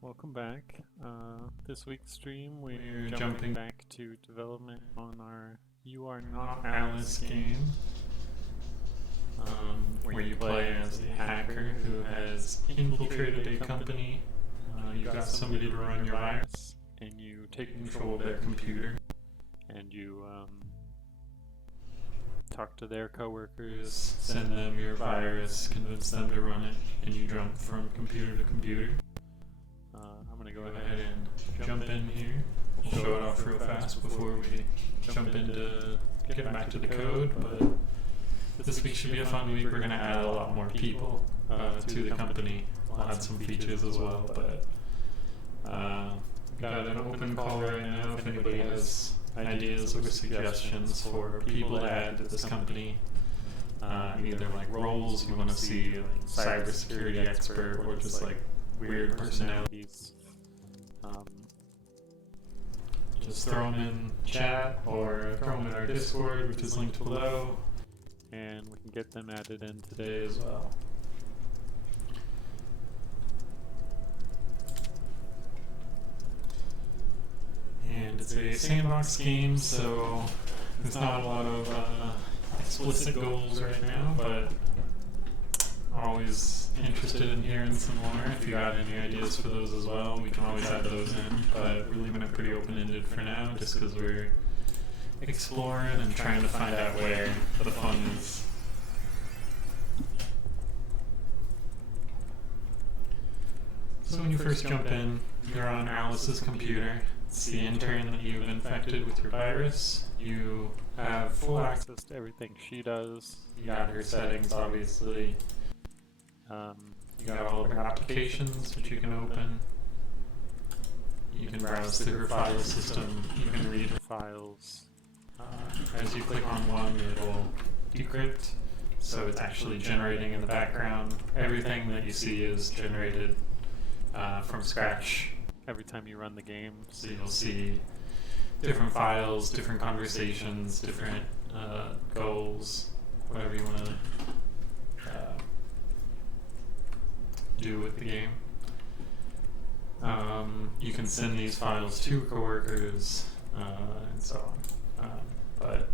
welcome back. This week's stream, we're jumping back to development on our You Are Not Alice game, where you play as a hacker who has infiltrated a company. You've got somebody to run your virus, and you take control of their computer, and you talk to their coworkers, send them your virus, convince them to run it, and you jump from computer to computer. I'm going to go ahead and jump in here. We'll show it off real fast before we jump into getting back to the code, but this week should be a fun week. We're going to add a lot more people to the company. We'll add some features as well, but got an open call right now if anybody has ideas or suggestions for people to add to this company. Either like roles you want to see, like cybersecurity expert, or just like weird personalities. Just throw them in chat or throw them in our Discord, which is linked below, and we can get them added in today as well. And it's a sandbox game, so there's not a lot of explicit goals right now, but always interested in hearing some more. If you got any ideas for those as well, we can always add those in, but we're leaving it pretty open-ended for now, just because we're exploring and trying to find out where the fun is. So when you first jump in, you're on Alice's computer. It's the intern that you've infected with your virus. You have full access to everything she does. You got her settings, obviously. You got all of her applications which you can open. You can browse through her file system. You can read her files. As you click on one, it'll decrypt. So it's actually generating in the background. Everything that you see is generated from scratch every time you run the game. So you'll see different files, different conversations, different goals, whatever you want to do with the game. You can send these files to coworkers and so on. But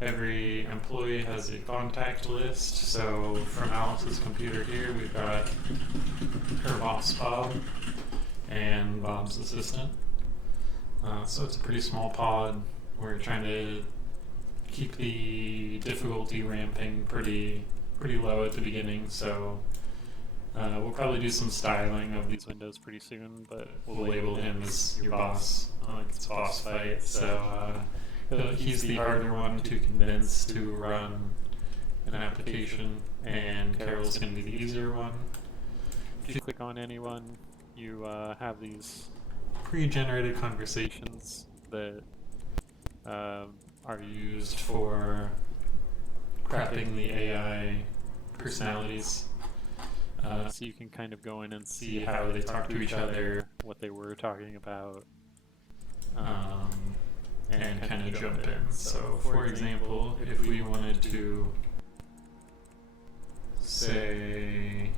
every employee has a contact list. So from Alice's computer here, we've got her boss Bob and Bob's assistant. So it's a pretty small pod. We're trying to keep the difficulty ramping pretty low at the beginning, so we'll probably do some styling of these windows pretty soon, but we'll label him as your boss, like it's boss fight, so he's the harder one to convince to run an application, and Carol's going to be the easier one. If you click on anyone, you have these pre-generated conversations that are used for prepping the AI personalities. So you can kind of go in and see how they talk to each other, what they were talking about, and kind of jump in. So for example, if we wanted to say,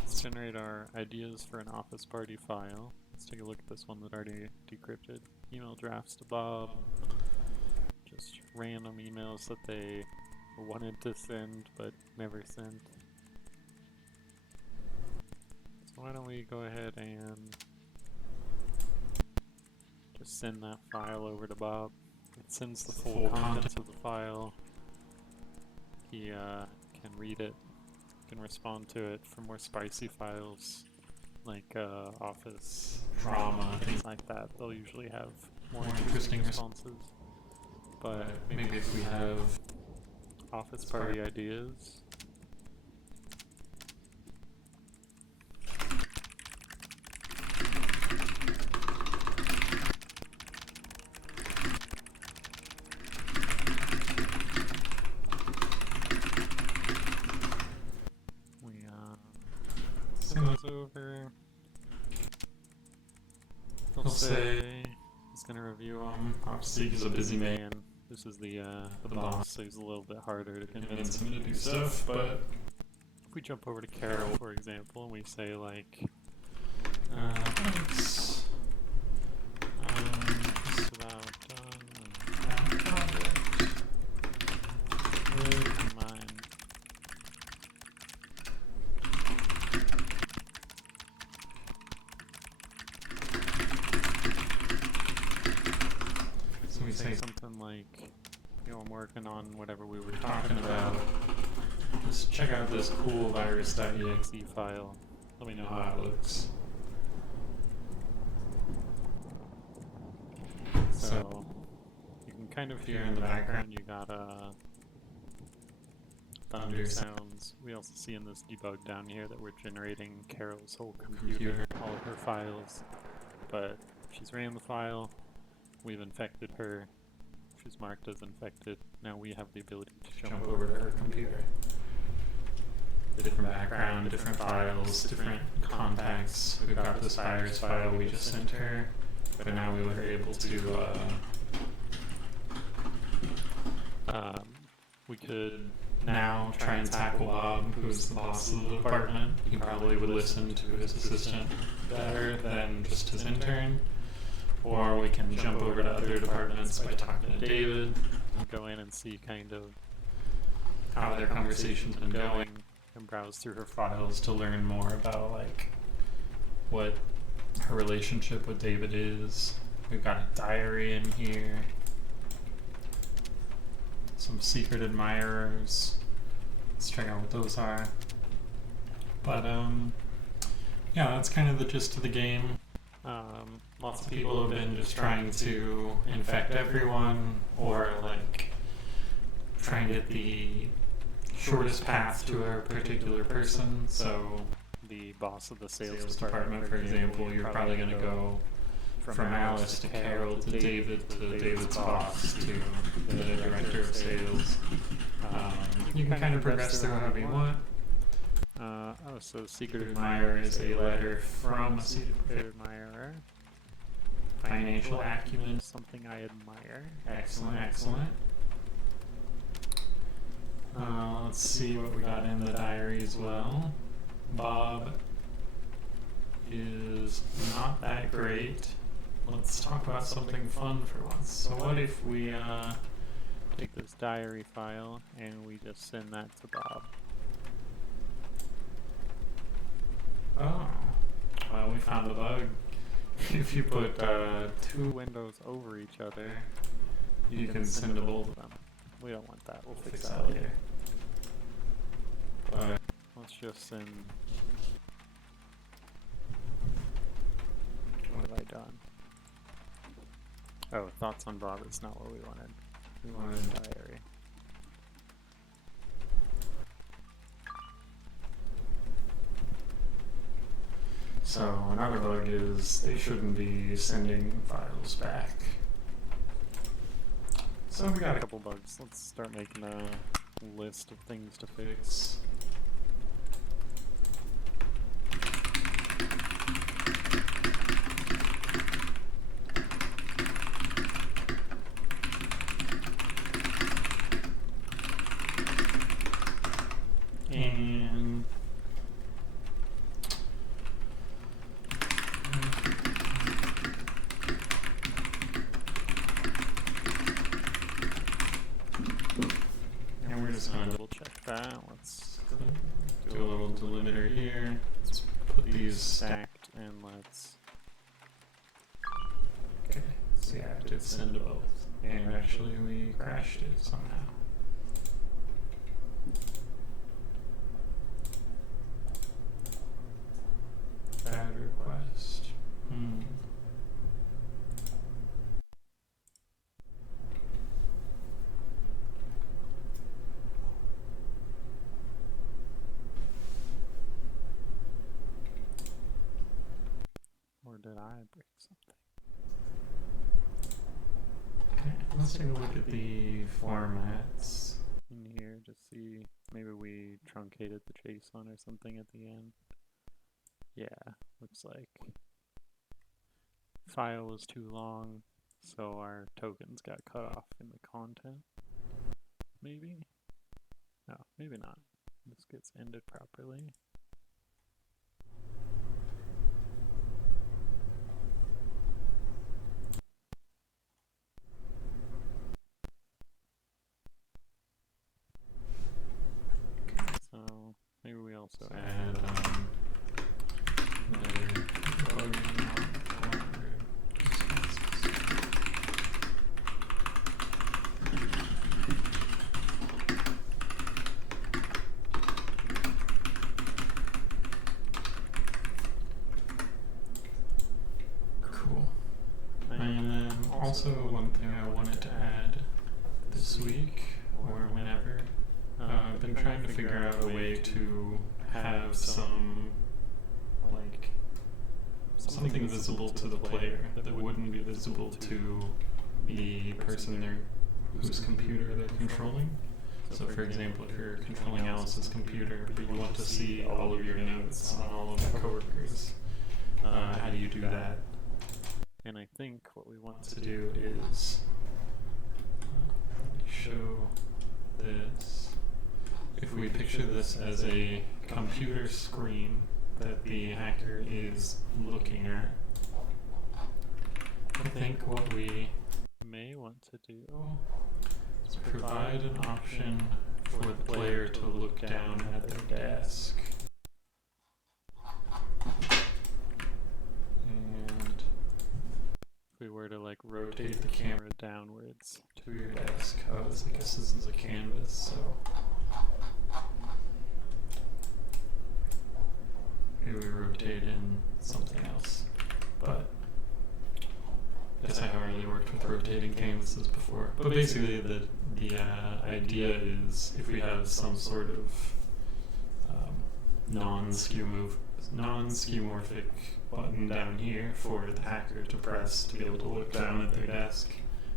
let's generate our ideas for an office party file. Let's take a look at this one that already decrypted. Email drafts to Bob. Just random emails that they wanted to send but never sent. So why don't we go ahead and just send that file over to Bob. It sends the full contents of the file. He can read it, can respond to it for more spicy files like office drama, things like that. They'll usually have more interesting responses. But maybe if we have office party ideas. We send those over. He'll say he's going to review them. Obviously he's a busy man. This is the boss, so he's a little bit harder to convince him to do stuff, but if we jump over to Carol, for example, and we say like, Thanks. Just about done. That project. Good mind. So we say something like, I'm working on whatever we were talking about. Just check out this cool virus.exe file. Let me know how it looks. So you can kind of hear in the background you got thunder sounds. We also see in this debug down here that we're generating Carol's whole computer, all of her files. But she's ran the file, we've infected her, she's marked as infected. Now we have the ability to jump over to her computer. Different background, different files, different contacts. We've got this virus file we just sent her, but now we were able to, we could now try and tackle Bob, who's the boss of the department. He probably would listen to his assistant better than just his intern. Or we can jump over to other departments by talking to David and go in and see kind of how their conversation's been going and browse through her files to learn more about like what her relationship with David is. We've got a diary in here. Some secret admirers. Let's check out what those are. But yeah, that's kind of the gist of the game. Lots of people have been just trying to infect everyone, or like try and get the shortest path to a particular person. So the boss of the sales department, for example, you're probably going to go from Alice to Carol to David to David's boss to the director of sales. You can kind of progress through however you want. So Secret Admirer is a letter from a secret admirer. Financial acumen, something I admire. Excellent, excellent. Let's see what we got in the diary as well. Bob is not that great. Let's talk about something fun for once. So what if we take this diary file and we just send that to Bob? Oh, well, we found a bug. If you put two windows over each other, you can send to both of them. We don't want that. We'll fix that later. But let's just send. What have I done? Oh, thoughts on Bob is not what we wanted. We wanted a diary. So another bug is they shouldn't be sending files back. So we got a couple bugs. Let's start making a list of things to fix. And we're just going to double check that. Let's do a little delimiter here. Let's put these stacked and let's. Okay, so yeah, it did send to both. And actually we crashed it somehow. Bad request. Or did I break something? Okay, let's take a look at the formats in here to see. Maybe we truncated the JSON or something at the end. Yeah, looks like file was too long, so our tokens got cut off in the content. Maybe? No, maybe not. This gets ended properly. So add another login forward responses. Cool. And then also one thing I wanted to add this week or whenever, I've been trying to figure out a way to have some like something visible to the player that wouldn't be visible to the person whose computer they're controlling. So for example, if you're controlling Alice's computer, but you want to see all of your notes on all of the coworkers, how do you do that? And I think what we want to do is show this. If we picture this as a computer screen that the hacker is looking at, I think what we may want to do is provide an option for the player to look down at their desk. And if we were to like rotate the camera downwards to your desk, I guess this is a canvas, so maybe we rotate in something else. But I guess I haven't really worked with rotating canvases before. But basically the idea is if we have some sort of non-skeuomorphic button down here for the hacker to press to be able to look down at their desk,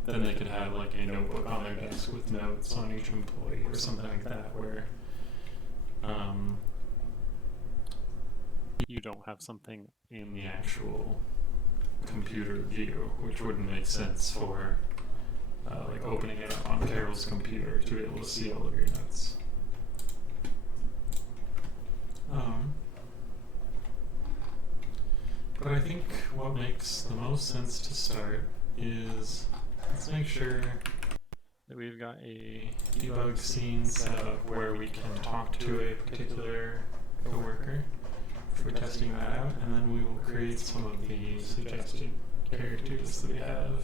then they could have like a notebook on their desk with notes on each employee or something like that, where you don't have something in the actual computer view, which wouldn't make sense for like opening it up on Carol's computer to be able to see all of your notes. But I think what makes the most sense to start is let's make sure that we've got a debug scene set up where we can talk to a particular coworker for testing that out, and then we will create some of the suggested characters that we have.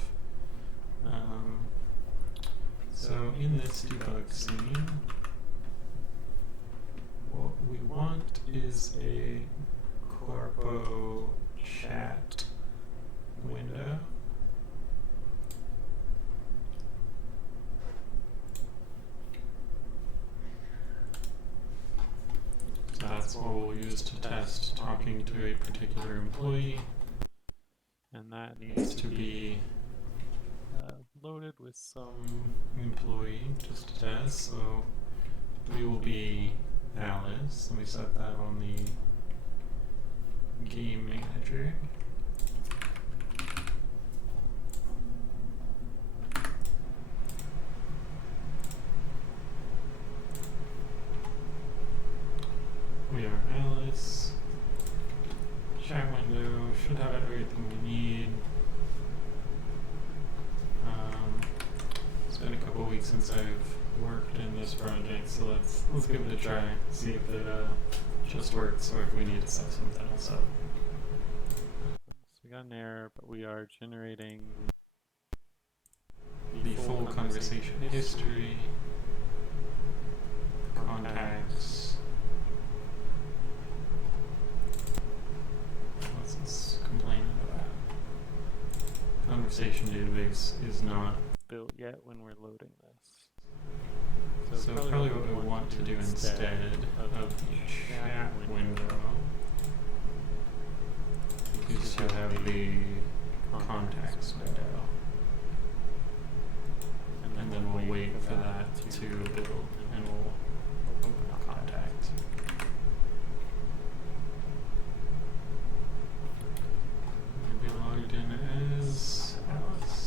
So in this debug scene, what we want is a corpo chat window. So that's what we'll use to test talking to a particular employee, and that needs to be loaded with some employee just to test. So we will be Alice. Let me set that on the game manager. We are Alice. Chat window should have everything we need. It's been a couple weeks since I've worked in this project, so let's give it a try. See if it just works, or if we need to set something else up. So we got an error, but we are generating the full conversation history, contacts. What's this complaining about? Conversation database is not built yet when we're loading this. So probably what we want to do instead of the chat window is to have the contacts window. And then we'll wait for that to build, and we'll open a contact. We'll be logged in as Alice.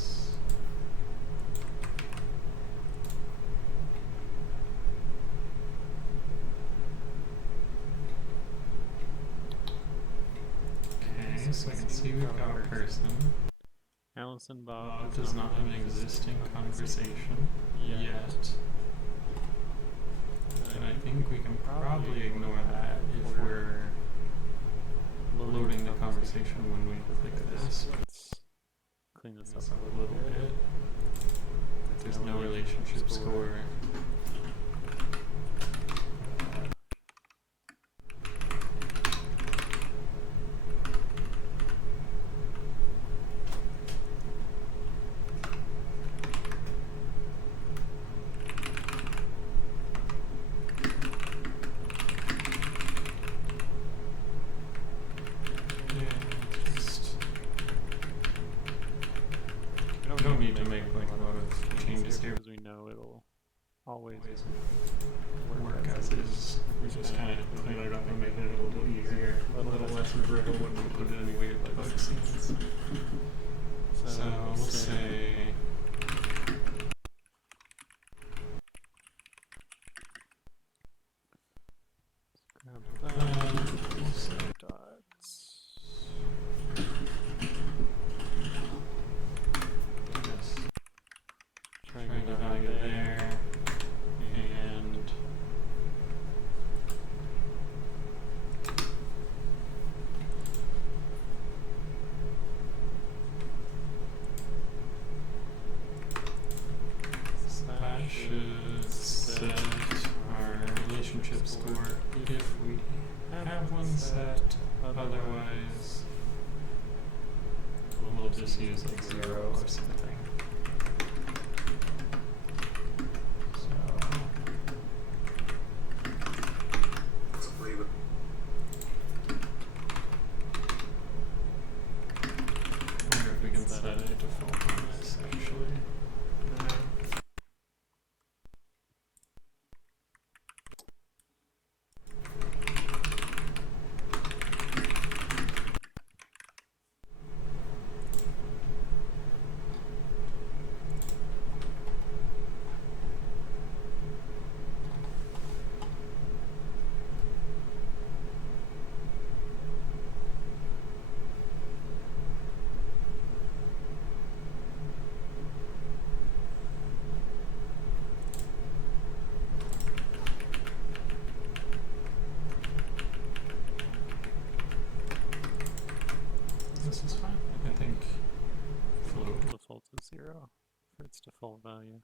Okay, so we can see we've got a person. Alice and Bob does not have an existing conversation yet. And I think we can probably ignore that if when we look at this. Let's clean this up A little bit. There's no relationship score. We don't need to make like a lot of changes here because we know it'll always work as is. We just kind of clean it up and make it a little easier, a little less brittle when we put it in weird like bug scenes. So we'll say we'll say dots. triangle value there, and that should set our relationship score if we have one set. Otherwise, we'll just use like 0 or something. Set a default on this actually. This is fine. I think float Default is 0 for its default value.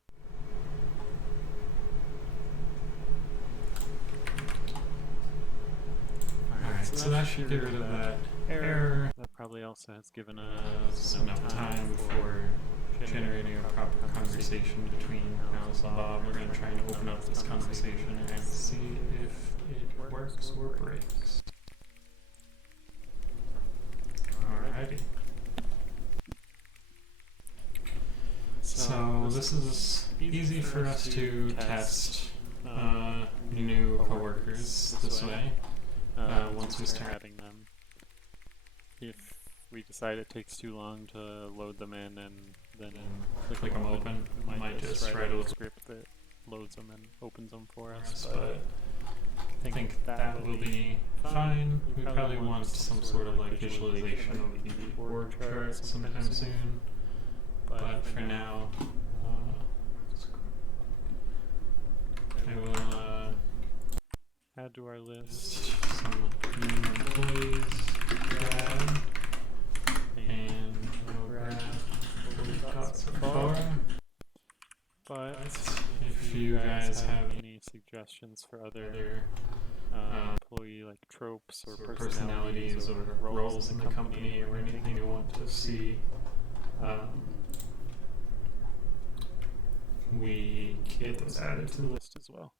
Alright, so that should get rid of that error. That probably also has given us Enough time for generating a proper conversation between Alice and Bob. We're going to try and open up this conversation and see if it works or breaks. Alrighty. So this is easy for us to test new coworkers this way. Once we start adding them. If we decide it takes too long to load them in and then click them open, we might just write a little script that loads them and opens them for us. But I think that will be fine. We probably want some sort of like visualization of the org chart sometime soon. But for now, I will add to our list some new employees, grab, and we'll grab what we've got so far. But if you guys have any suggestions for other employee like tropes or personalities or roles in the company or anything you want to see, we get those added to the list as well.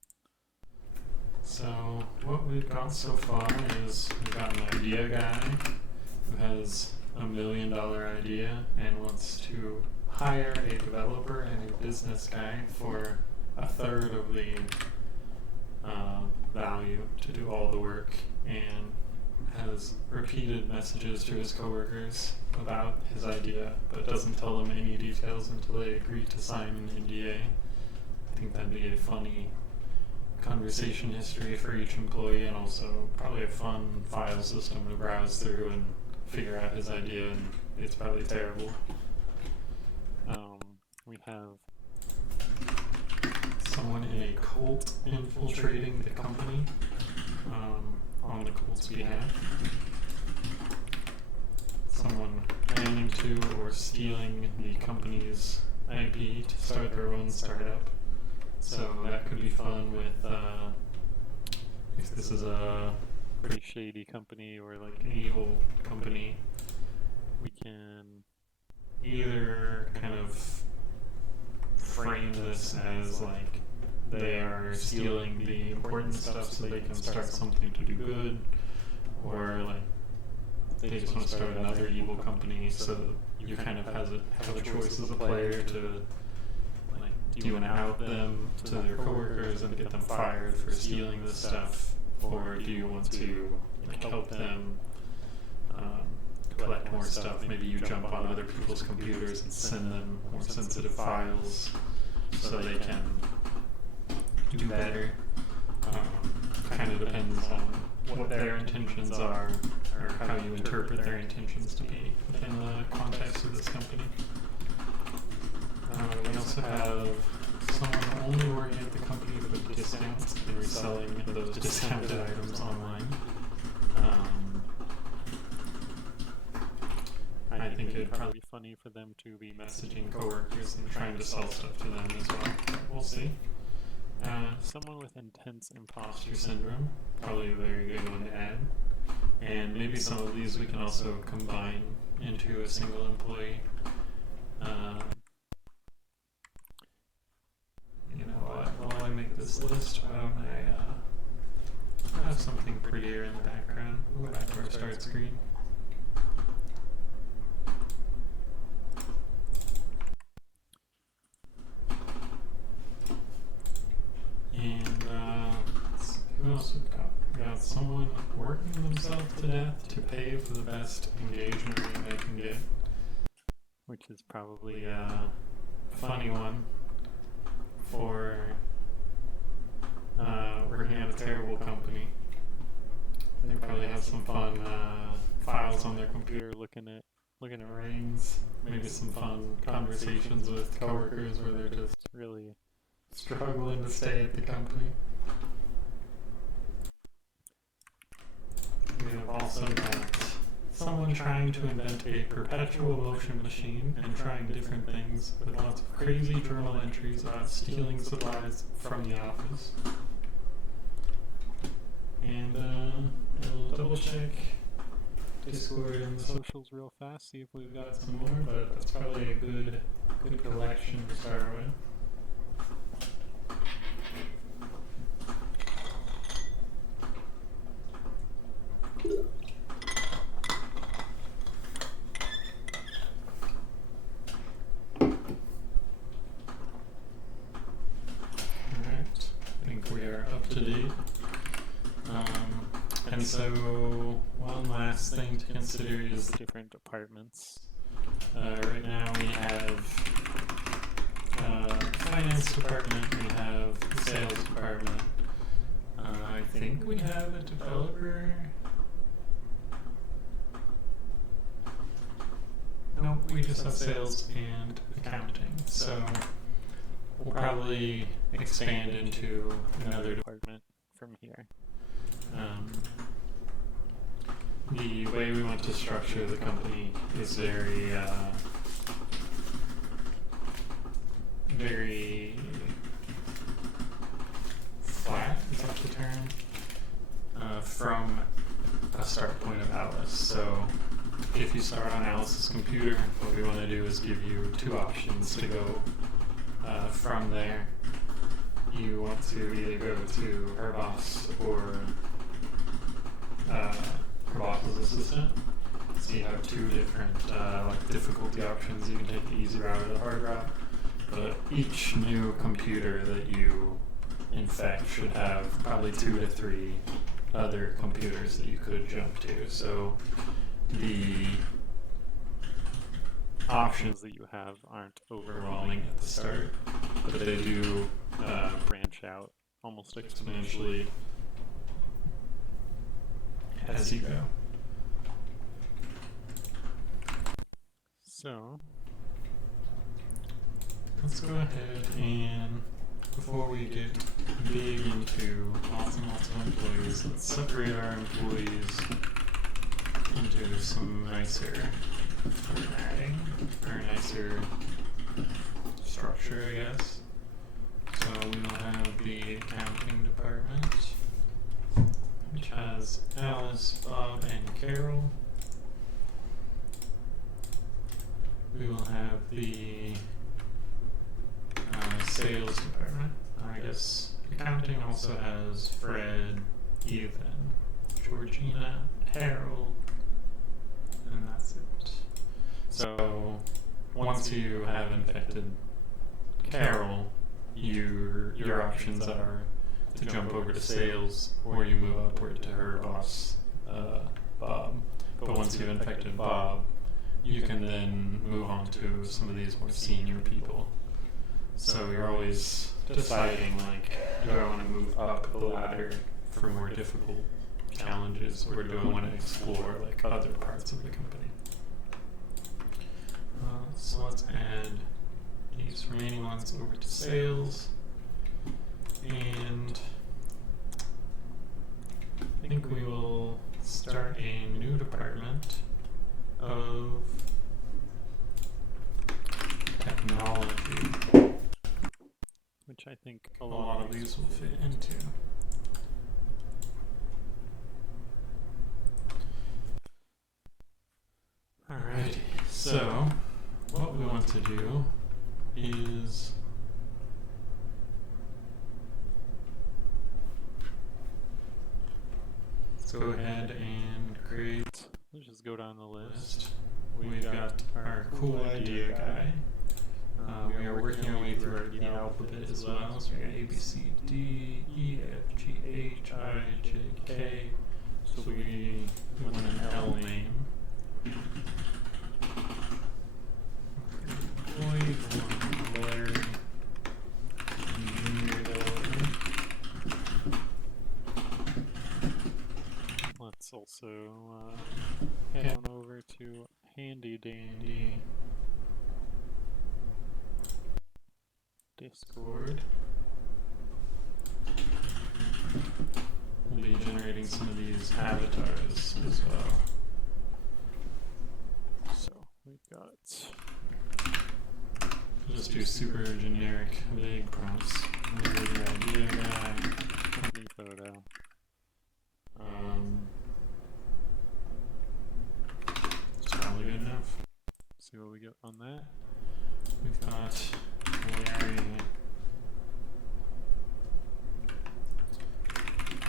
So what we've got so far is we've got an idea guy who has $1 million idea and wants to hire a developer and a business guy for 1/3 of the value to do all the work, and has repeated messages to his coworkers about his idea, but doesn't tell them any details until they agree to sign an NDA. I think that'd be a funny conversation history for each employee, and also probably a fun file system to browse through and figure out his idea, and it's probably terrible. We have someone in a cult infiltrating the company on the cult's behalf. someone planning to or stealing the company's IP to start their own startup. So that could be fun with if this is a Pretty shady company or like an evil company. we can Either kind of frame this as like they are stealing the important stuff so they can start something to do good, or like they just want to start another evil company, so you kind of have a choice as a player to like, do you want to out them to their coworkers and get them fired for stealing this stuff, or do you want to like help them collect more stuff? Maybe you jump on other people's computers and send them more sensitive files so they can do better. Kind of depends on what their intentions are, or how you interpret their intentions to be within the context of this company. We also have someone only working at the company with discounts and reselling those discounted items online. I think it'd probably be funny for them to be messaging coworkers and trying to sell stuff to them as well. We'll see. someone with intense Imposter imposter syndrome, probably a very good one to add. And maybe some of these we can also combine into a single employee. You know what? While I make this list, why don't I have something prettier in the background? We'll go back to our start screen. And let's see, who else we've got? We've got someone working themselves to death to pay for the best engagement ring they can get. which is probably Probably a funny one for working at a terrible company. They probably have some fun files on their computer, you're looking at rings, maybe some fun conversations with coworkers where they're just really struggling to stay at the company. We have also got someone trying to invent a perpetual motion machine and trying different things with lots of crazy journal entries about stealing supplies from the office. And we'll double check Discord and the socials real fast, see if we've got some more, but that's probably a good collection to start with. Alright, I think we are up to date. And so, one last thing to consider is different departments. right now we have finance department, we have the sales department. I think we have a developer. Nope, we just have sales and accounting. So we'll probably expand into another Department from here. The way we want to structure the company is very flat, is that the term? From a start point of Alice. So if you start on Alice's computer, what we want to do is give you two options to go from there. You want to either go to her boss or her boss's assistant. So you have two different difficulty options. You can take the easy route or the hard route. But each new computer that you infect should have probably 2 to 3 other computers that you could jump to. So the options that you have aren't overwhelming at the start, but they do branch out almost exponentially as you go. So let's go ahead and, before we get big into lots and lots of employees, let's separate our employees into some nicer formatting, or nicer structure, I guess. So we will have the accounting department, which has Alice, Bob, and Carol. We will have the sales department. I guess accounting also has Fred, Ethan, Georgina, Harold, and that's it. So once you have infected Carol, your options are to jump over to sales, or you move upward to her boss, Bob. But once you've infected Bob, you can then move on to some of these more senior people. So you're always deciding, like, do I want to move up the ladder for more difficult challenges, or do I want to explore like other parts of the company? So let's add these remaining ones over to sales, and I think we will start a new department of technology, which I think a lot of these will fit into. Alrighty, so what we want to do is let's go ahead and create. Let's just go down the list. We've got our cool idea guy. We are working our way through the alphabet as well. So we got A, B, C, D, E, F, G, H, I, J, K. So we want an L name. Larry, Junior developer. Let's also head on over to Handy Dandy Discord. We'll be generating some of these avatars as well. So we've got. Just do super generic vague prompts. We're the idea guy. Company photo. It's probably good enough. See what we get on that. We've got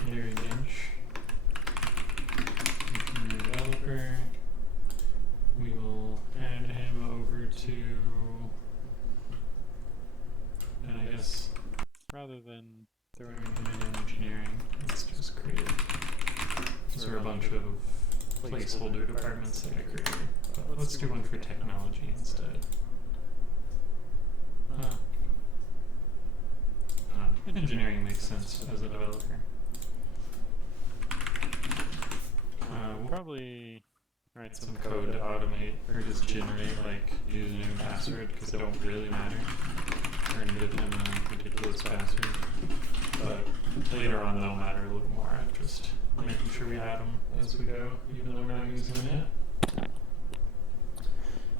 Larry Lynch, developer. We will add him over to, and I guess Rather than throwing him in engineering, let's just create. These are a bunch of placeholder departments that I created. But let's do one for technology instead. Engineering makes sense as a developer. We'll probably write some code to automate or just generate like username and password because they don't really matter. We're going to give them a ridiculous password. But later on they'll matter a little more. I'm just making sure we add them as we go, even though we're not using them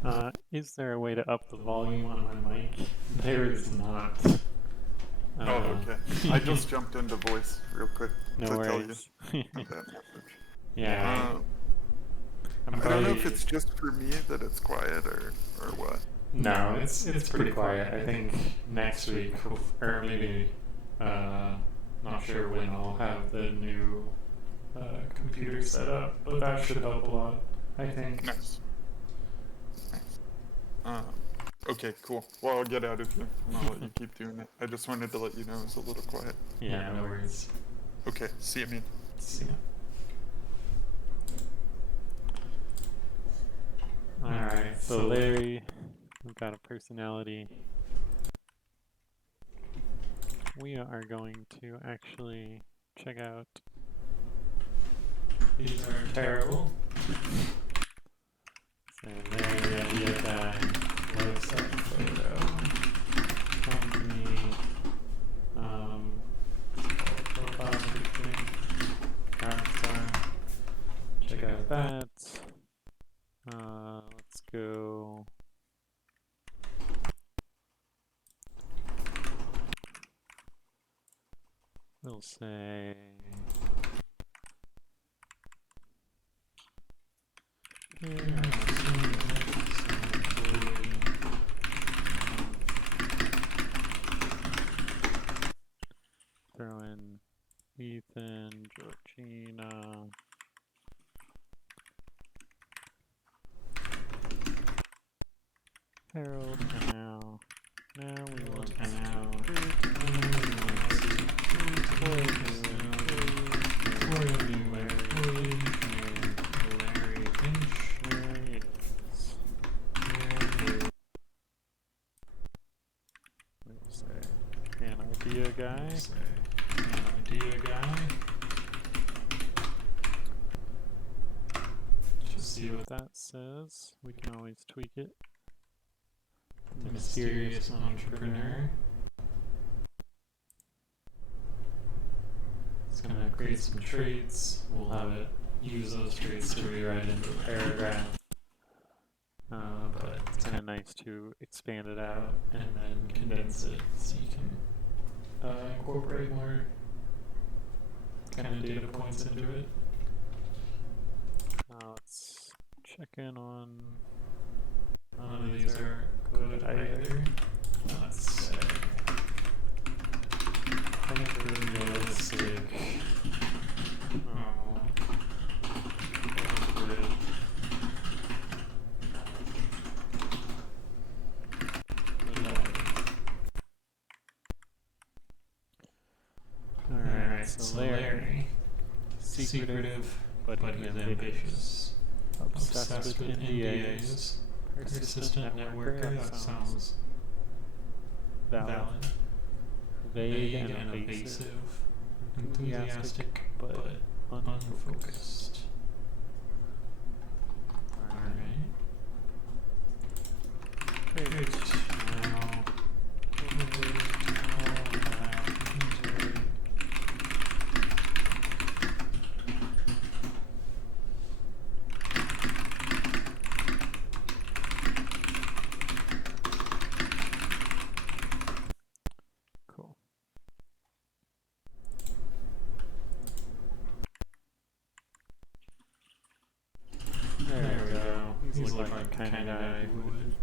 yet. Is there a way to up the volume on my mic? There is not. Oh, okay. I just jumped into voice real quick No to tell worries. you that message. Yeah. I'm I don't know probably, if it's just for me that it's quiet or what. no, it's pretty quiet. I think next week, or maybe not sure when I'll have the new computer set up, but that should help a lot, I think. Nice. Okay, cool. Well, I'll get out of here and I'll let you keep doing it. I just wanted to let you know it was a little quiet. Yeah, no worries. Okay, see you, man. See ya. Alright, So Larry, we've got a personality. We are going to actually check out. these are terrible. So Larry, the idea guy, website photo, company, profile picture, avatar. Check out that. say here throw in Ethan, Georgina, Harold, and now we want to idea guy. Just see what that says. We can always tweak it. The mysterious entrepreneur. It's gonna create some traits. We'll have it use those traits to rewrite into a paragraph. But it's kind of nice to expand it out and then condense it so you can incorporate more kind of data points into it. Let's check in on none of these are coded either. Let's say hyper-realistic. Alright, so Larry. Secretive, but he's ambitious. Obsessed with NDAs. Persistent networker, that sounds valid. Vague and evasive. Enthusiastic, but unfocused. Alright. Great. Now, cool. There we go. He's like the kind of guy who would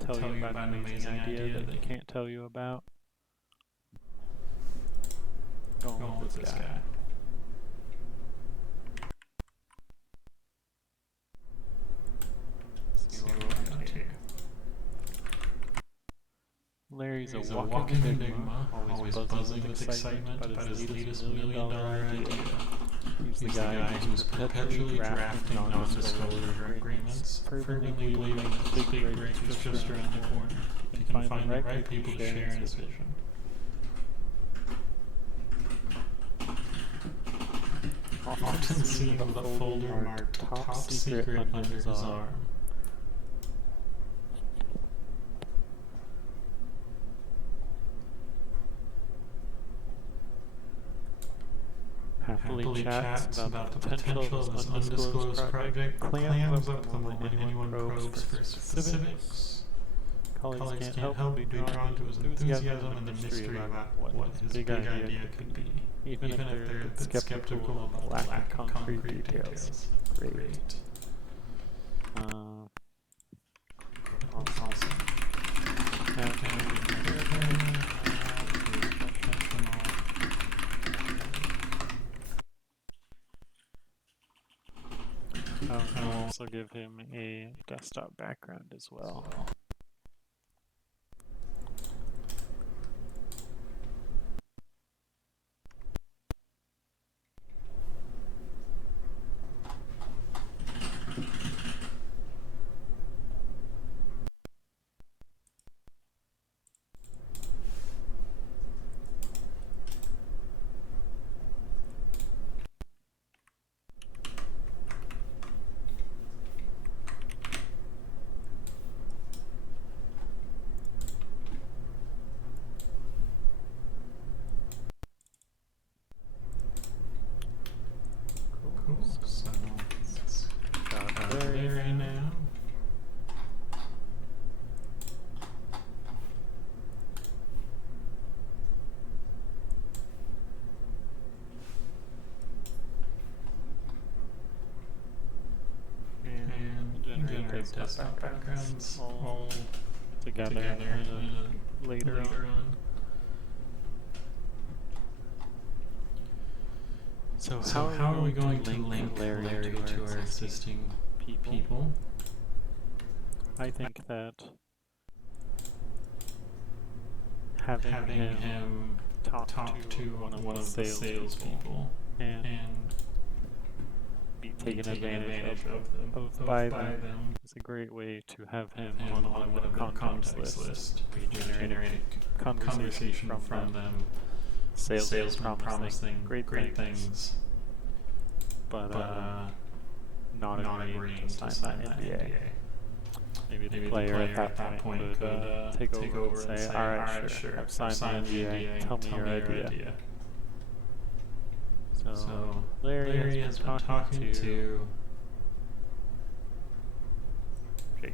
tell you about an amazing idea that they can't tell you about. Going with this guy. Let's see what we got here. Larry's a walking enigma, always buzzing with excitement about his latest $1 million idea. He's the guy who's perpetually drafting non-disclosure agreements, fervently believing that the big break is just around the corner. He can find the right people to share in his vision. Often seen with a folder marked Top Secret under his arm. Happily chats about the potential of this undisclosed project, clams up the moment anyone probes for specifics. Colleagues can't help but be drawn to his enthusiasm and the mystery about what his big idea could be, even if they're a bit skeptical of the lack of concrete details. Great. Awesome. I'll also give him a desktop background as well. desktop backgrounds all together later on. So how are we going to link Larry to our existing people? I think that having him talk to one of the salespeople and be taken advantage of by them is a great way to have him on one of the contacts list. We generate conversation from them. Salesmen promising great things, but not agreeing to sign that NDA. Maybe the player at that point could take over and say, alright, sure, I've signed the NDA, tell me your idea. So Larry has been talking to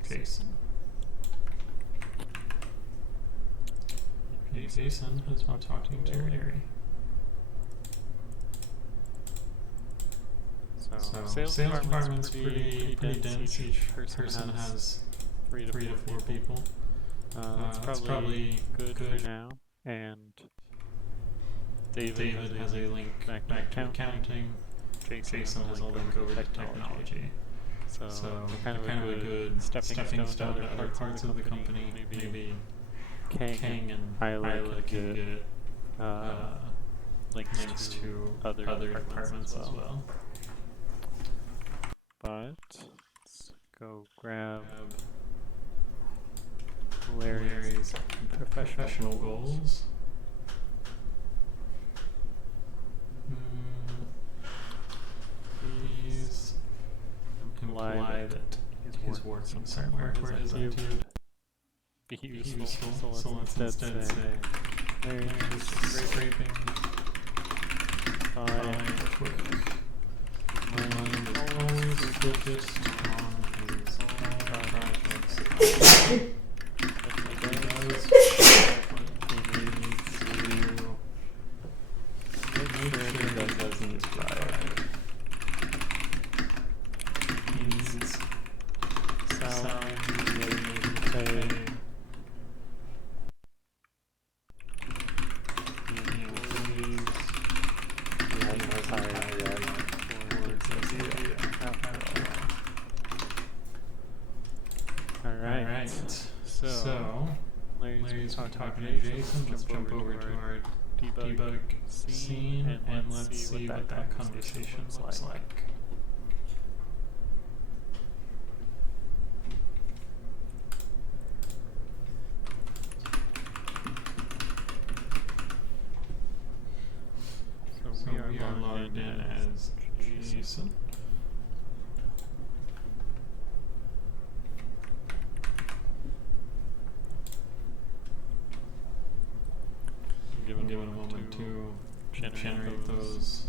Jason. Jason has been talking to Larry. So sales department's pretty dense. Each person has 3 to 4 people. That's probably good for now. And David has a link back to accounting. Jason has a link over to technology. So kind of a good stepping stone to other parts of the company. Maybe King and Isla can get links to other departments as well. But let's go grab Larry's professional goals. Please imply that he's working somewhere. Where is that to be useful? So let's instead say Larry's scraping by work. My mind is always focused on his own projects. But he does what he needs to make sure he doesn't drive. He needs salary, pay. Alright, so Larry's been talking to Jason. Let's jump over to our debug scene and let's see what that conversation looks like. So we are logged in as Jason. Give it a moment to generate those.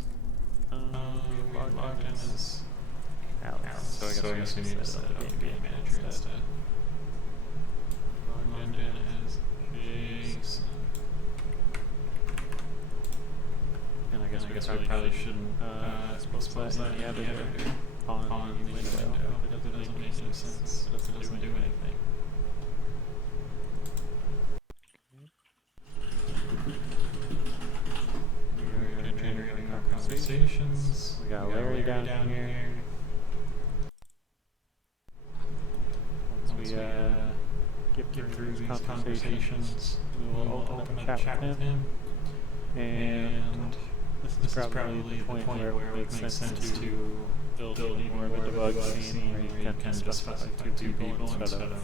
Logged in as Alex. So I guess we need to set up game manager instead. Logged in as Jason. And I guess we probably shouldn't expose that in the editor on the window because it doesn't make any sense. It doesn't do anything. Generating our conversations. We got Larry down here. Once we get through these conversations, we will open up a chat with him. And this is probably the point where it makes sense to build more of a debug scene where you can specify 2 people instead of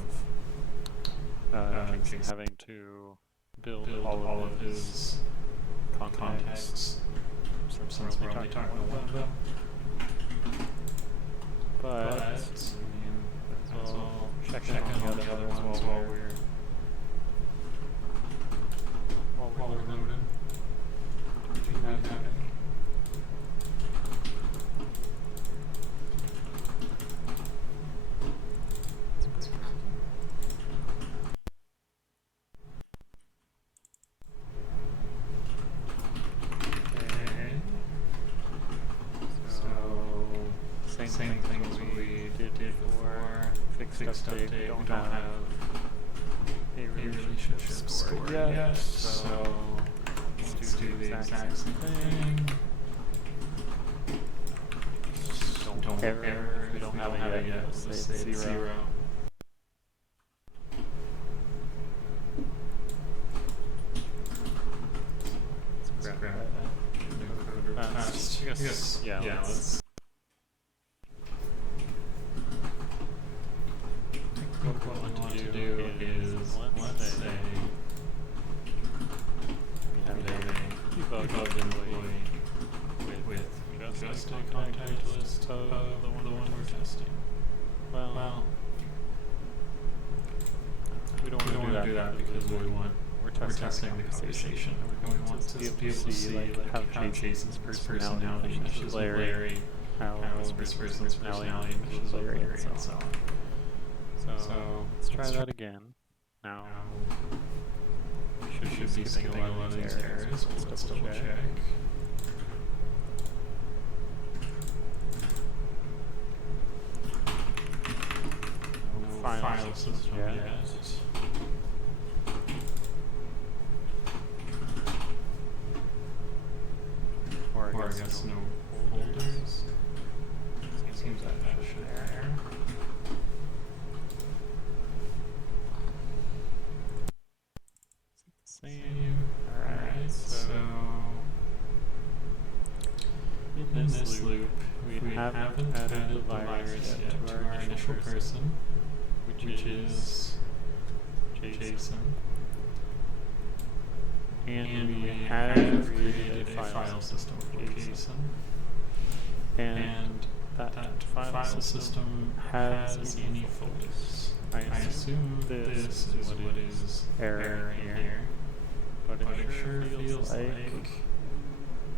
having to build all of his contacts. Since we're only talking to one of them. But I mean, we'll check on the other ones while we're loading. Do you have any? Same thing as we did for fixed update. We don't have a relationship score yet, so let's do the exact same thing. Don't error. We don't have it yet. Let's say it's 0. Let's grab that. No code real fast. Yes. Yeah. Let's. What we want to do is let's say we have a debug employee with just a contact list of the one we're testing. Well, we don't want to do that because we're testing the conversation. We want to be able to see like how Jason's personality matches with Larry, how this person's personality matches with Larry, and so on. So let's try that again. Now we should be skipping a lot of these errors. Let's double check. No file system yet. Or I guess no folders. Seems like that should error. Same. Alright, so in this loop, we haven't added the virus yet to our initial person, which is Jason. And we have created a file system for Jason. And that file system has any folders. I assume this is what is error here. But it sure feels like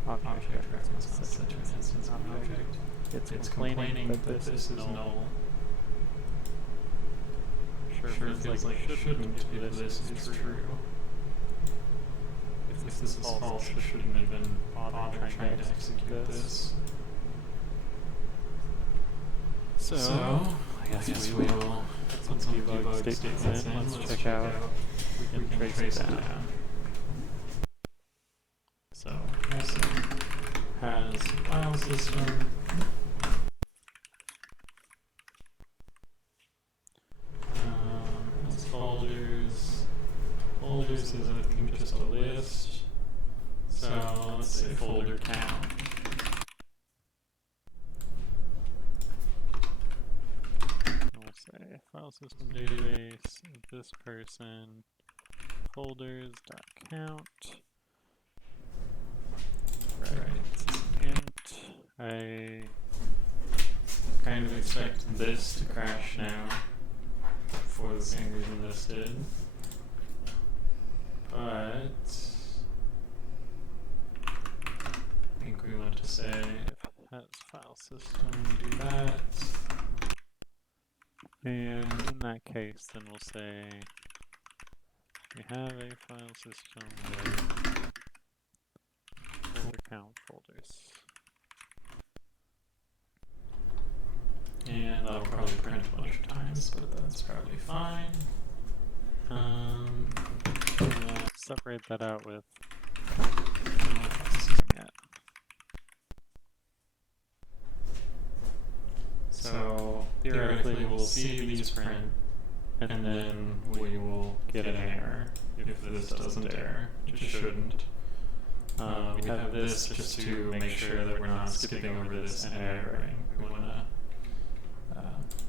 object reference is such an instance of object. It's complaining that this is null. Sure feels like it shouldn't if this is true. If this is false, it shouldn't even bother trying to execute this. So I guess we will put some debug statements in. Let's check out. We can trace it down. So, has file system. Has folders. Folders is, I think, just a list. So, let's say folder count. We'll say file system database of this person. Folders.count. Right. Int. I kind of expect this to crash now for the same reason this did. But I think we want to say if has file system do that. And in that case then we'll say we have a file system with folder count folders. And I'll probably print a bunch of times, but that's probably fine. We'll separate that out with yet. So theoretically we'll see these print, and then we will get an error if this doesn't error, which it shouldn't. We have this just to make sure that we're not skipping over this and erroring. We want to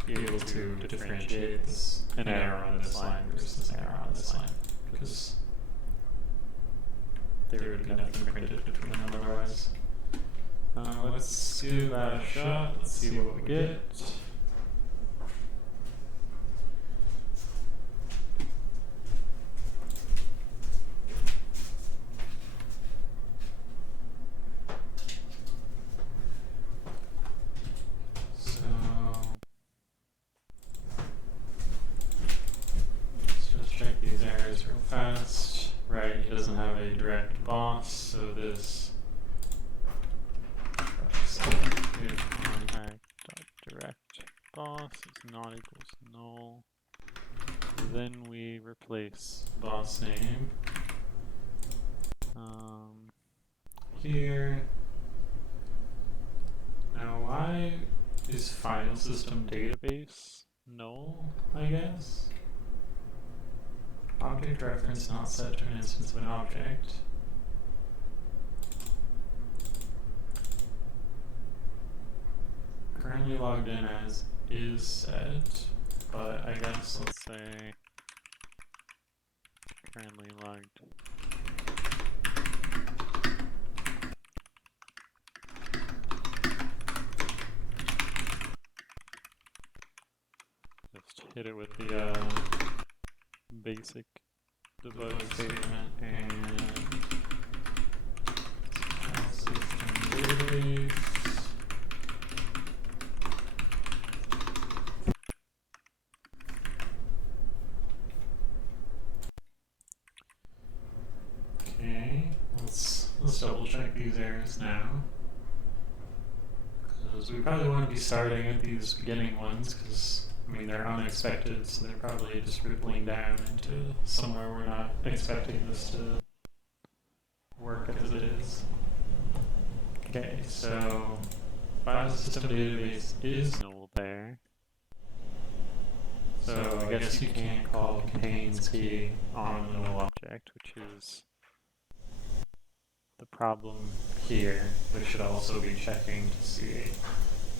be able to differentiate this an error on this line versus an error on this line, because there would be nothing printed between them otherwise. Let's give that a shot. Let's see what we get. Fast, right? It doesn't have a direct boss, so this contact.direct boss is not equals null. then we replace boss name here. Now why is file system database null, I guess? Object reference not set to an instance of an object. Currently logged in as is set, but I guess let's say currently logged. Just hit it with the basic debug statement and system database. Okay, let's double check these errors now. Because we probably want to be starting at these beginning ones, because I mean they're unexpected, so they're probably just rippling down into somewhere we're not expecting this to work as it is. Okay, so file system database is null there. So I guess you can't call contains key on the null object, which is the problem here. We should also be checking to see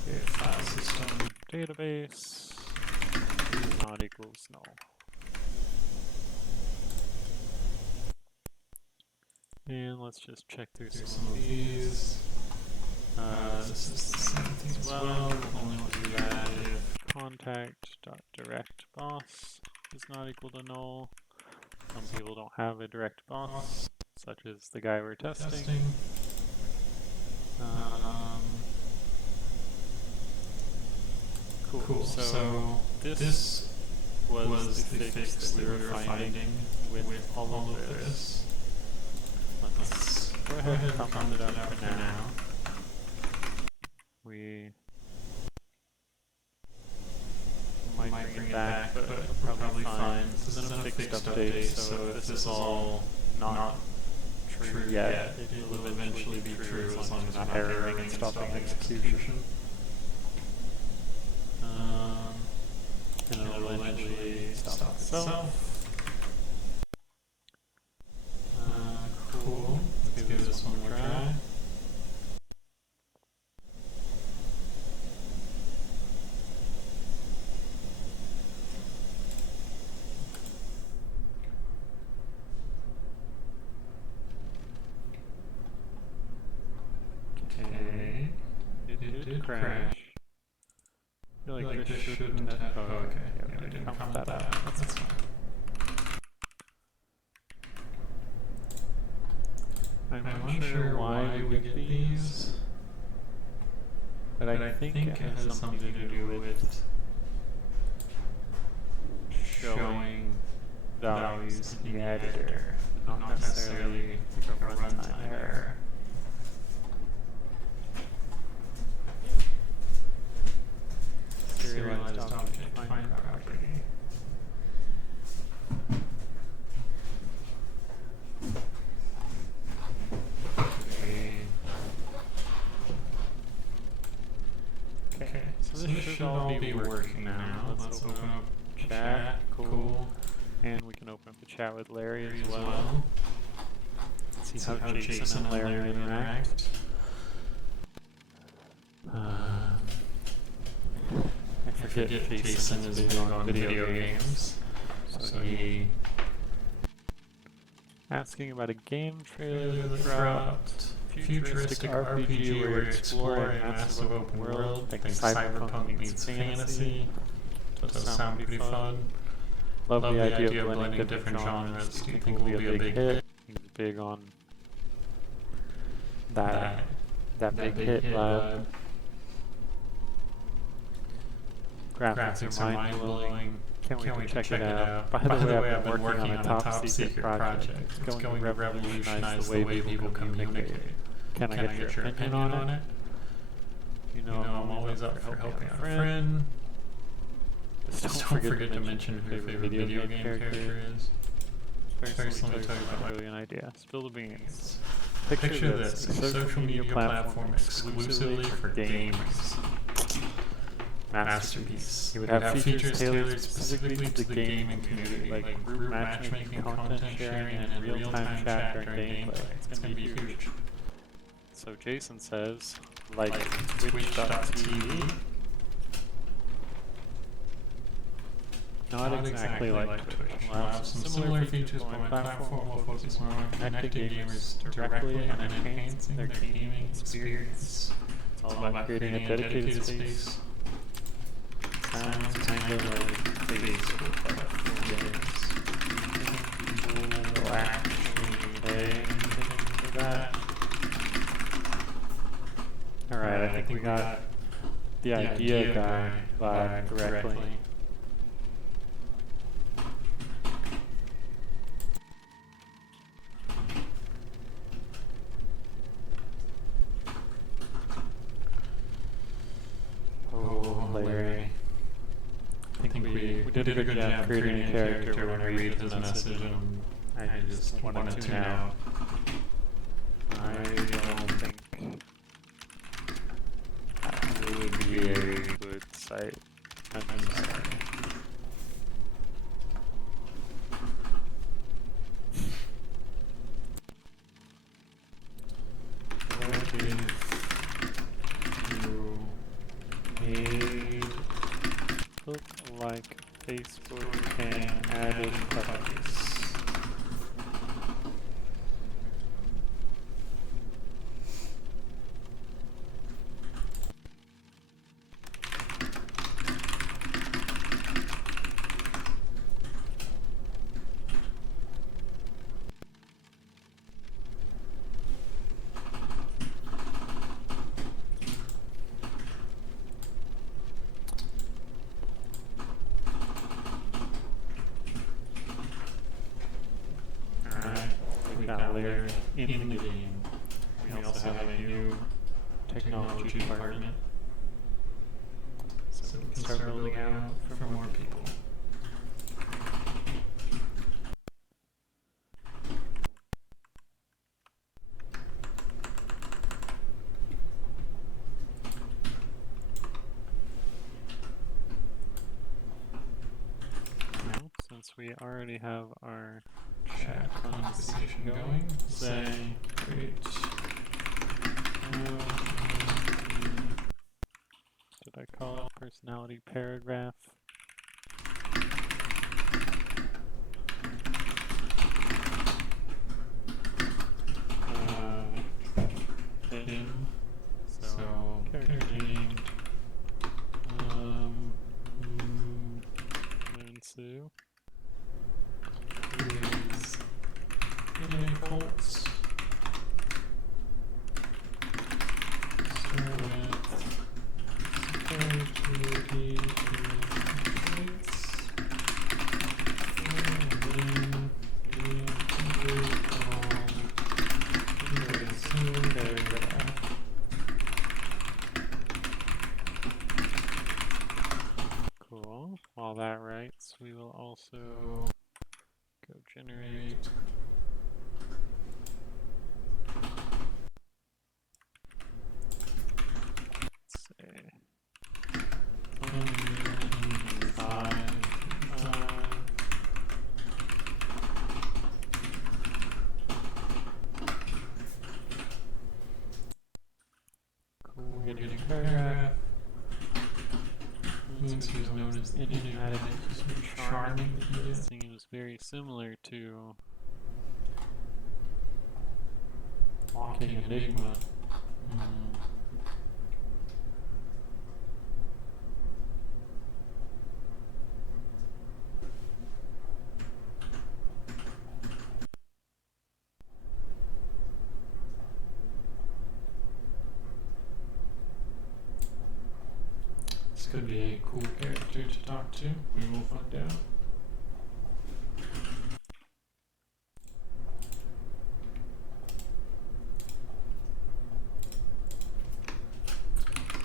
if file system database is not equals null. And let's just check through some of these. This is the same thing as well. Only want to do that if contact.directBoss is not equal to null. Some people don't have a direct boss, such as the guy we're testing. Cool. So this was the fix that we were finding with all of this. Let's go ahead and comment it out for now. We might bring it back, but probably fine. This isn't a fixed update, so if this is all not true yet, it will eventually be true as long as not erroring and stopping execution. And it'll eventually stop itself. Cool. Let's give this one more try. Okay. It did crash. I feel like this shouldn't have. Oh, okay. Yeah, we didn't comment that out. That's fine. I'm unsure why we get these, but I think it has something to do with showing values in the editor, not necessarily a runtime error. Serialized object find property. Okay, so this should all be working now. Let's open up chat. Cool. And we can open up the chat with Larry as well. See how Jason and Larry interact. I forget Jason is big on video games. So he asking about a game trailer that dropped. Futuristic RPG where you explore a massive open world. Think cyberpunk meets fantasy. Does sound pretty fun. Love the idea of blending different genres. Do you think will be a big hit? He's big on that big hit vibe. Graphics are mind-blowing. Can't wait to check it out. By the way, I've been working on a top-secret project. It's going to revolutionize the way people communicate. Can I get your opinion on it? You know, I'm always up for helping a friend. Just Don't forget to mention who your favorite video game character is. First, let me tell you about an idea. Spill the beans. Picture this, a social media platform exclusively for gamers. Masterpiece. It would have features tailored specifically to the gaming community, like group matchmaking, content sharing, and real-time chat during gameplay. It's gonna be huge. So Jason says, like Twitch.tv. Not exactly like Twitch. We'll have some similar features, but my platform will focus more on connecting gamers directly and enhancing their gaming experience. It's all about creating a dedicated space. Sounds kind of like Facebook, but for games. People will actually pay anything for that. Alright, I think we got the idea guy vibe correctly. Oh, Larry. I think we did a good job creating a character when I read his message, and I just want to tune out. I don't think It would be a a good site. I'm sorry. What if you made Look like Facebook and added puppies? We got Larry in the game. We also have a new technology department. So we can start building out for more people. Now, since we already have our Chat conversation going. Say, great. Did I call it personality paragraph? Him. So, character character named. Sue. Is in a cult. Start with character traits. And then paragraph. Cool. While that writes, we will also go generate. Let's say. Cool. We're getting a paragraph. Since he was known as the enigmatic, charming idiot. Seems very similar to Walking Enigma. This could be a cool character to talk to. We will find out.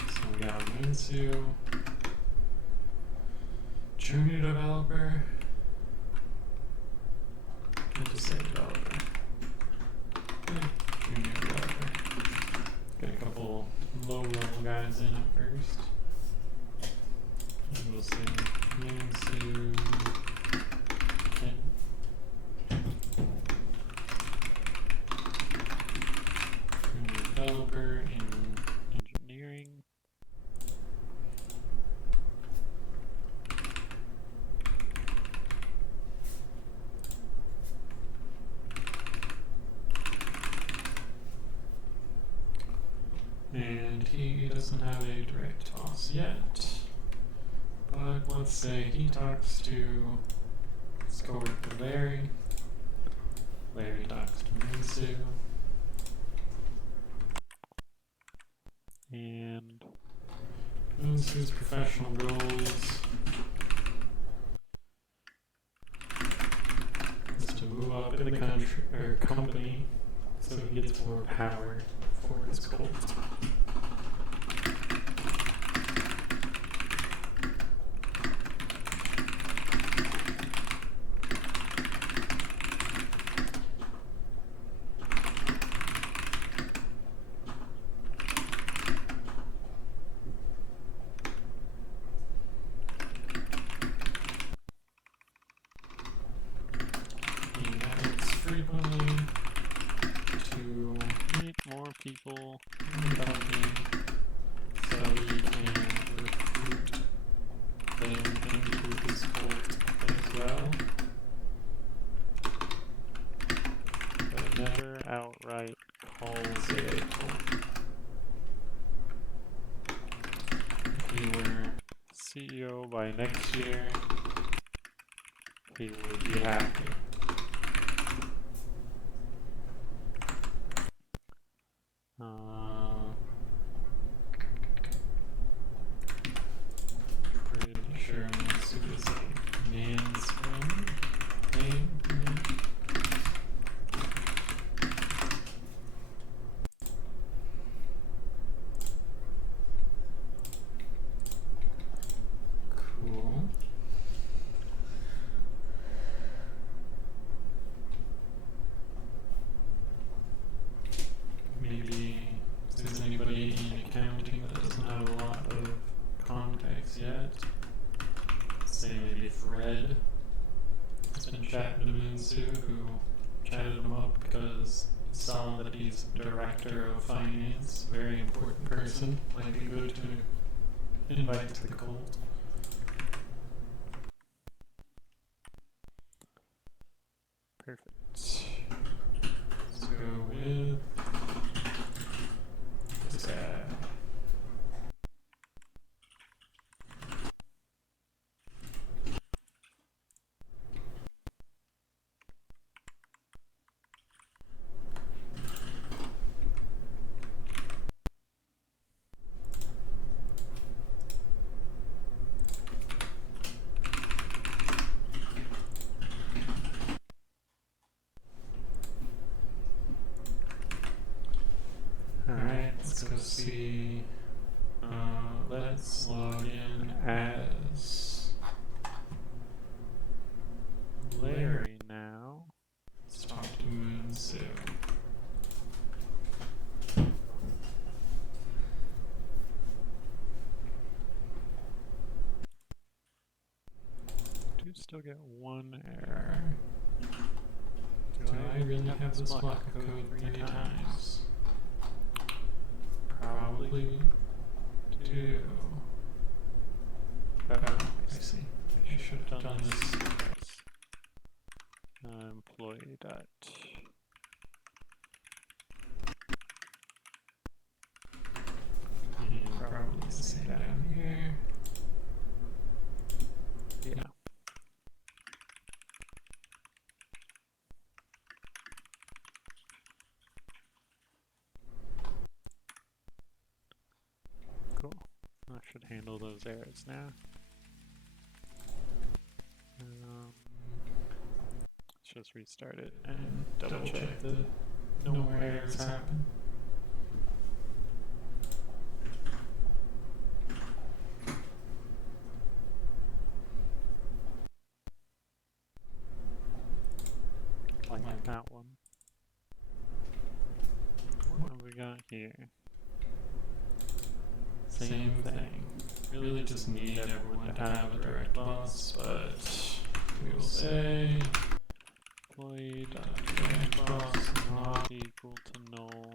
So we got Minsu, junior developer. I'll just say developer. Yeah, junior developer. Get a couple low-level guys in at first. And we'll see. Mansu, Ken. Junior developer in engineering. And he doesn't have a direct boss yet. But let's say he talks to, let's go with Larry. Larry talks to Minsu. And Minsu's professional goals is to move up in the country or company so he gets more power for his cult. He adds frequently to meet more people. the company so he can recruit them into his cult as well. But never outright calls Say it. a cult. If he were CEO by next year, he would be happy. Pretty sure Minsu is a man's name. Cool. Maybe if there's anybody in accounting that doesn't have a lot of contacts yet. Say maybe Fred has been chatting to Minsu, who chatted him up because he saw that he's director of finance, very important person, might be good to invite to the cult. Perfect. Let's go with this guy. Alright, let's go see. Let's log in as Larry now. Let's talk to Minsu. Do still get one error. Do I really have this block of code 3 times? Probably do. Oh, I see. I should have done this. Employee dot. And probably the same down here. Yeah. Cool. I should handle those errors now. Let's just restart it and double check that no more errors happen. that one. What have we got here? Same thing. Really just need everyone to have a direct boss, but we will say Employee direct boss is not equal to null.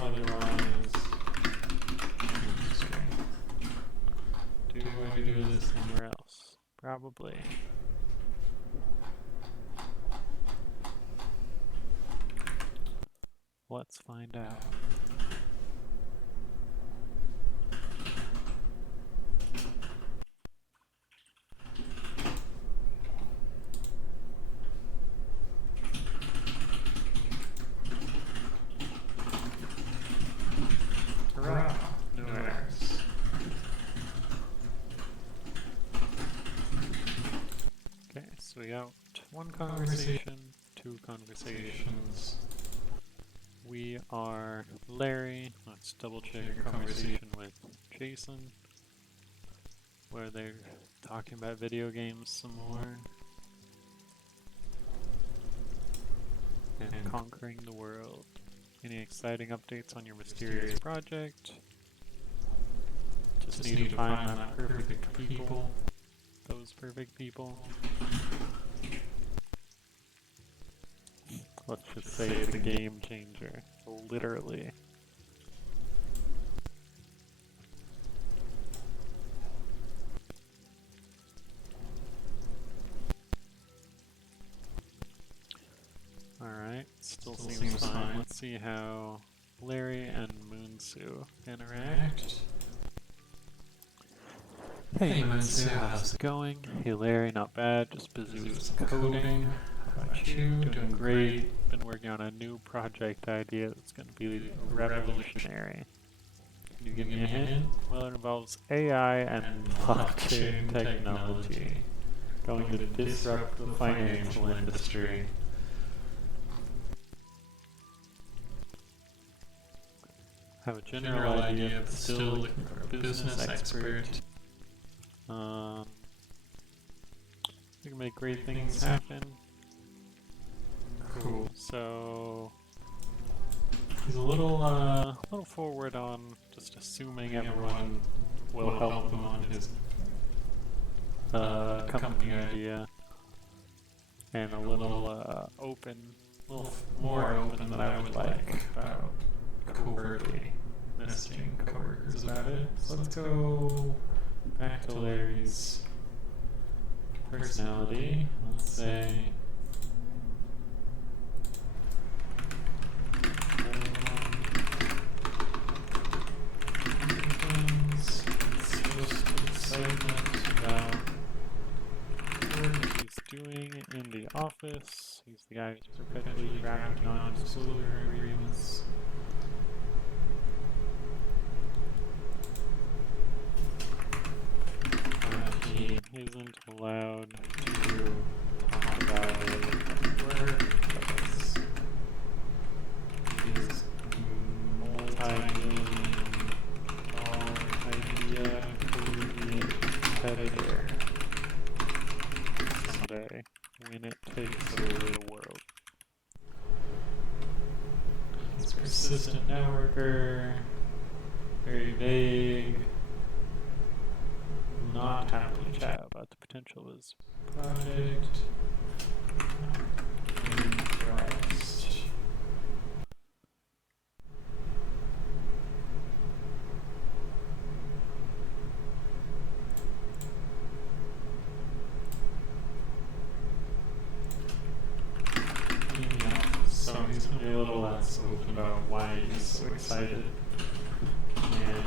otherwise. Do I do this somewhere else? Probably. Let's find out. Hurrah! No errors. Okay, so we got one conversation, two conversations. We are Larry. Let's double check your conversation with Jason, where they're talking about video games some more. And conquering the world. Any exciting updates on your mysterious project? Just need to find that perfect people. Those perfect people. Let's just say it's a game changer. Literally. Alright, still seems fine. Let's see how Larry and Moonsu interact. Hey Moonsu, how's it going? Hey Larry, not bad, just busy with some coding. How about you? Doing great. Been working on a new project idea that's going to be revolutionary. Can you give me a hint? Well, it involves AI and blockchain technology. Going to disrupt the financial industry. Have a general idea, but still looking for a business expert. We can make great things happen. Cool. So he's a little forward on just assuming everyone will help him on his company idea, and a little open, a little more open than I would like about covertly messaging coworkers about it. So let's go back to Larry's personality. Let's say excitement about work he's doing in the office. He's the guy who's perpetually drafting non-disclosure agreements. He isn't allowed to talk about work because his multi-million idea could be a competitor someday when it takes over the world. He's a persistent networker, very vague. Not happily chat about the potential of his project. Impressed. So he's going to be a little less open about why he's so excited, and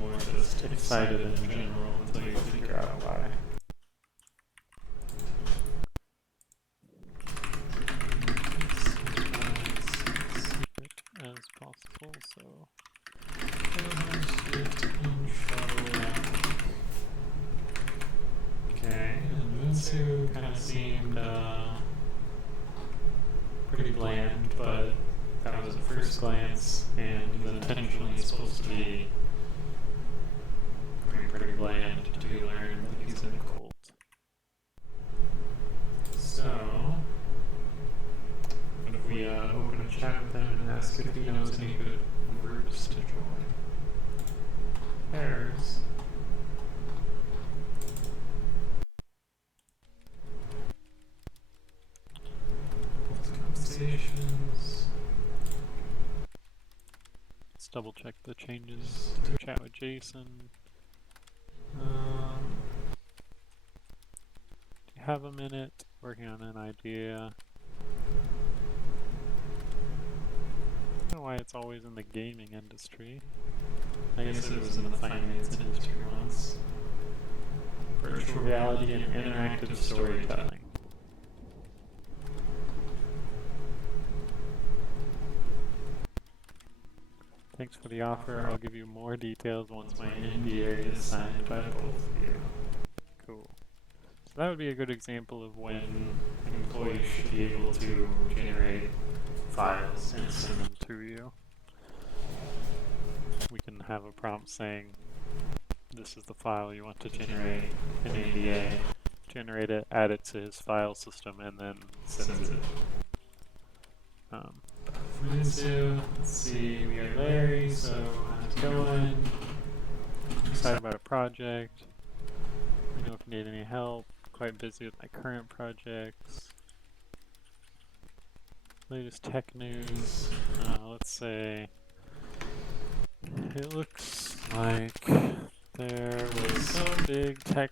more just excited in general until you figure out why. As possible, so okay, and Moonsu kind of seemed pretty bland, but that was at first glance, and he's intentionally supposed to be pretty bland until you learn that he's in a cult. So double check the changes to chat with Jason. Do you have a minute? Working on an idea. I don't know why it's always in the gaming industry. I guess it was in the finance industry once. Virtual reality and interactive storytelling. Thanks for the offer. I'll give you more details once my NDA is signed by both of you. Cool. So that would be a good example of when An employee should be able to generate files and send them to you. We can have a prompt saying, this is the file you want to generate an an NDA. Generate it, add it to his file system, and then sends it. Fujitsu, let's see, we are Larry, so how's it going? Excited about a project. Let me know if you need any help. Quite busy with my current projects. Latest tech news. Let's say it looks like there was some big tech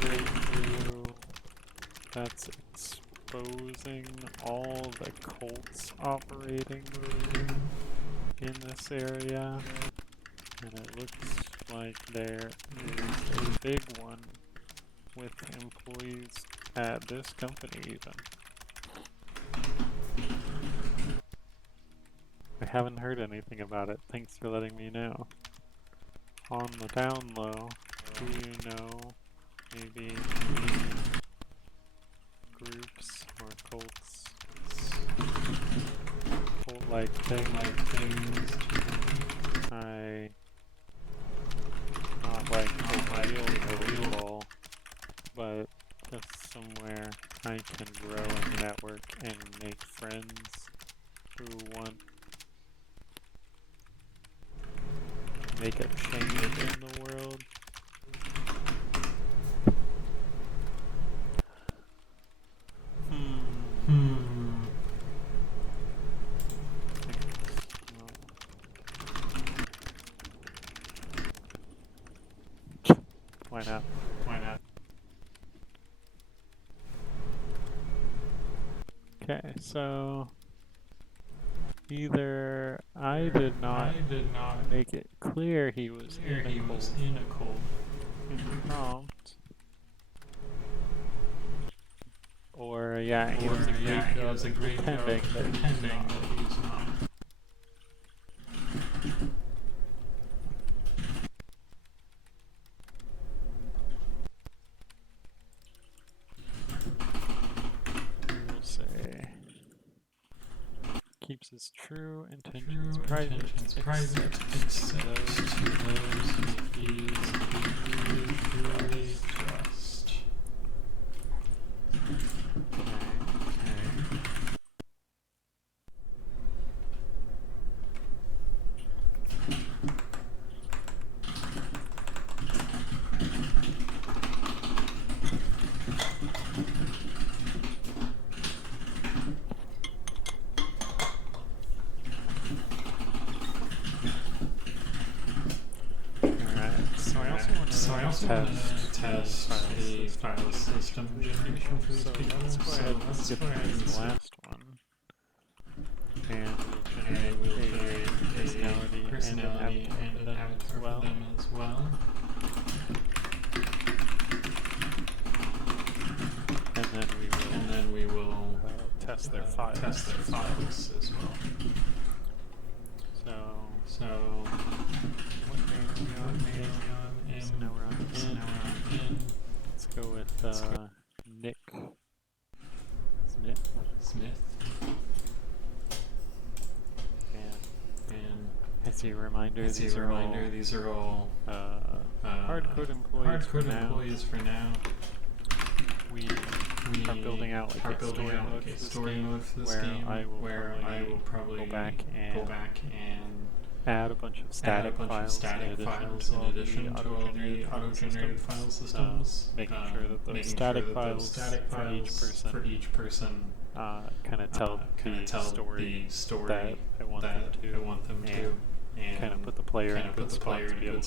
breakthrough that's exposing all the cults operating in this area, and it looks like there is a big one with employees at this company even. I haven't heard anything about it. Thanks for letting me know. On the down low, do you know maybe any groups or cults, cult-like things? Not like a real ball, but just somewhere I can grow a network and make friends who want to make a change in the world. Why not? Why not? Okay, so either I did not make it clear he was in a cult in the prompt, or yeah, he was a great job pretending that he's not. We'll say keeps his true intentions private, except to those he feels truly trust. So I also want to test the file system generation for these people. So let's get the last one. And we'll generate a personality and an avatar for them as well. And then we will test their files as well. So what name are we on? So now we're on N. Let's go with Nick Smith. And as a reminder, these are all hardcode employees for now. We are building out like a story mode for this game, where I will probably go back and add a bunch of static files in addition to all the auto-generated file systems, making sure that those static files for each person kind of tell the story that I want them want them to, and kind of put the player in a good spot to be able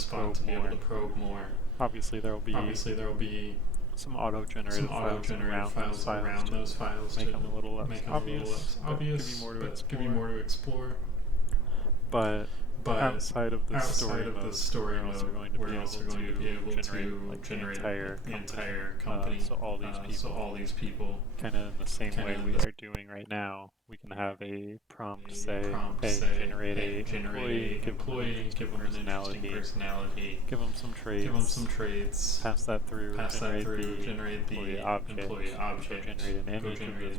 to probe more. Obviously, there will be some auto-generated files around those files to make them a little less obvious, give you more to explore. But outside of the story mode, we're also going to be able to generate the entire company. So all these people, kind of in the same way we are doing right now, we can have a prompt say, hey, generate a employee, give them an interesting personality, give them some traits, pass that through, generate the employee object, generate an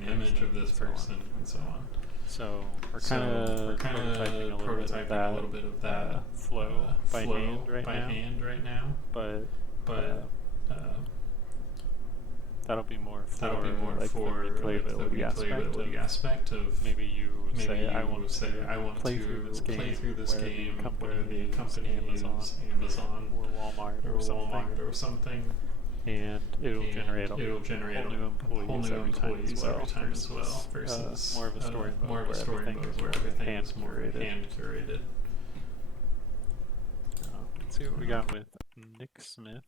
image of this person, and so on. So we're kind of prototyping a little bit of that flow by hand right now. But that'll be more for like the replayability aspect of maybe you say I want to play through this game where the company is Amazon or Walmart or something. And it'll generate whole new employees every time as well versus more of a story mode where everything is more hand curated. Let's see what we got with Nick Smith,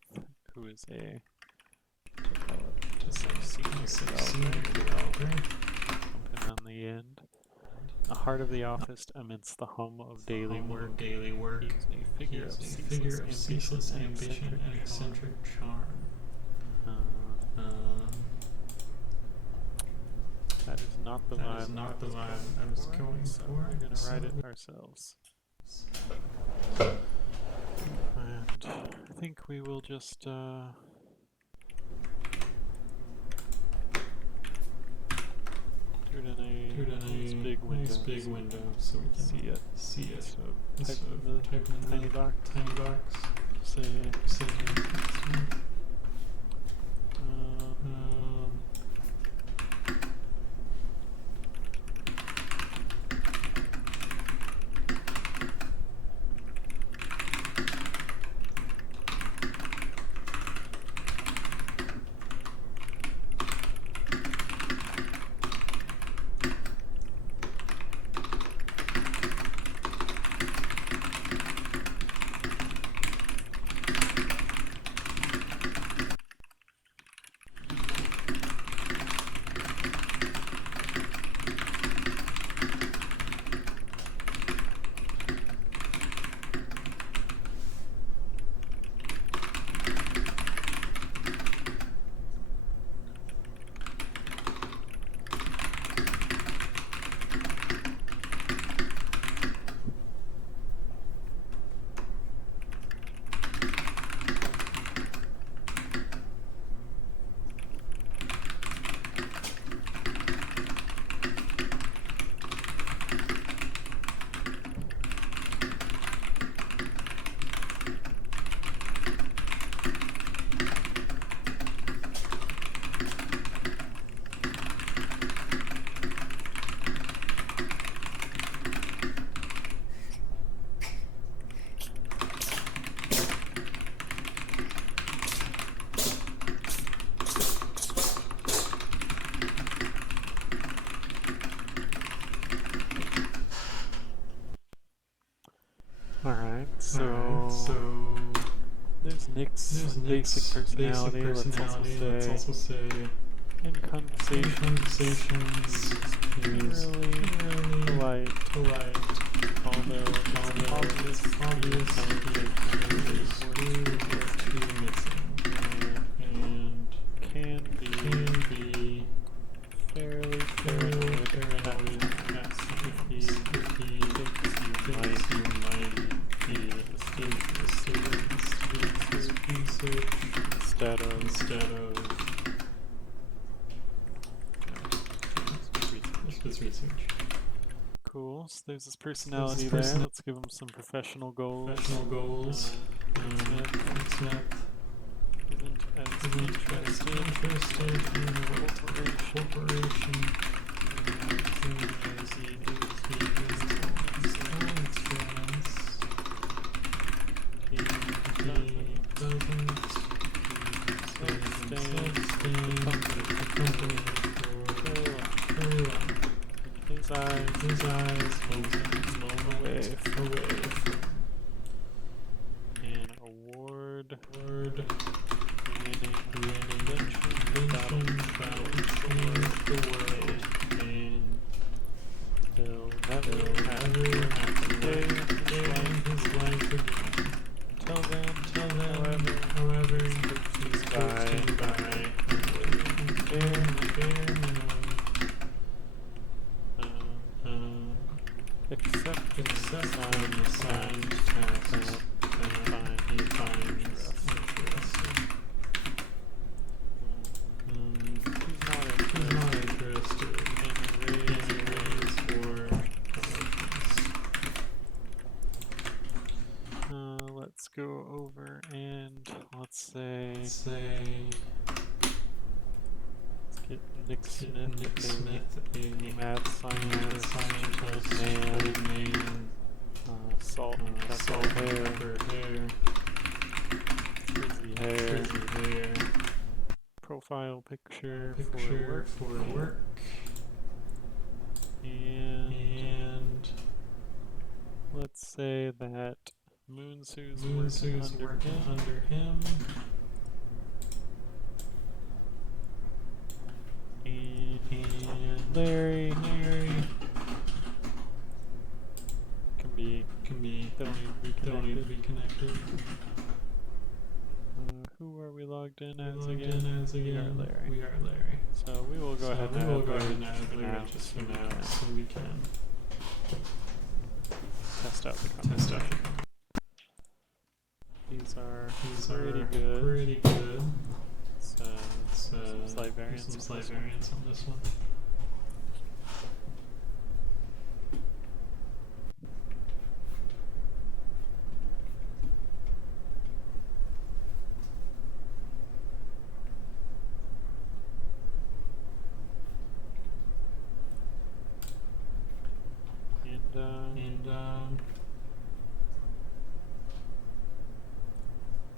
who is a senior developer. Something on the end. The heart of the office amidst the hum of daily work. He's a figure of ceaseless ambition and eccentric charm. That is not the vibe I was going for. We're going to write it ourselves. And I think we will just put it in a big window so we can see it. So type in the tiny box. Say Alright, so there's Nick's basic personality. Let's also say in conversations, he's really polite, although obvious and can be fairly paranoid at times if he thinks you might be a student instead of research. Cool. So there's this personality there. Let's give him some professional goals. Smith isn't as interested in corporation as he is his own experiments. He doesn't self-sustain the company for very long. His eyes blown away assigned tasks that he finds interesting. He's not interested in a raise or promotions. Let's go over and let's say get Nick Smith, a mad scientist, old man, salt and pepper hair, frizzy hair, profile picture for work, and let's say that Moonsu's working under him. And Larry can be they don't need to be connected. Who are we logged in as again? We are Larry. So we will go ahead and add Larry just for now, so we can test out the company. These are pretty good. So some slight variance on this one.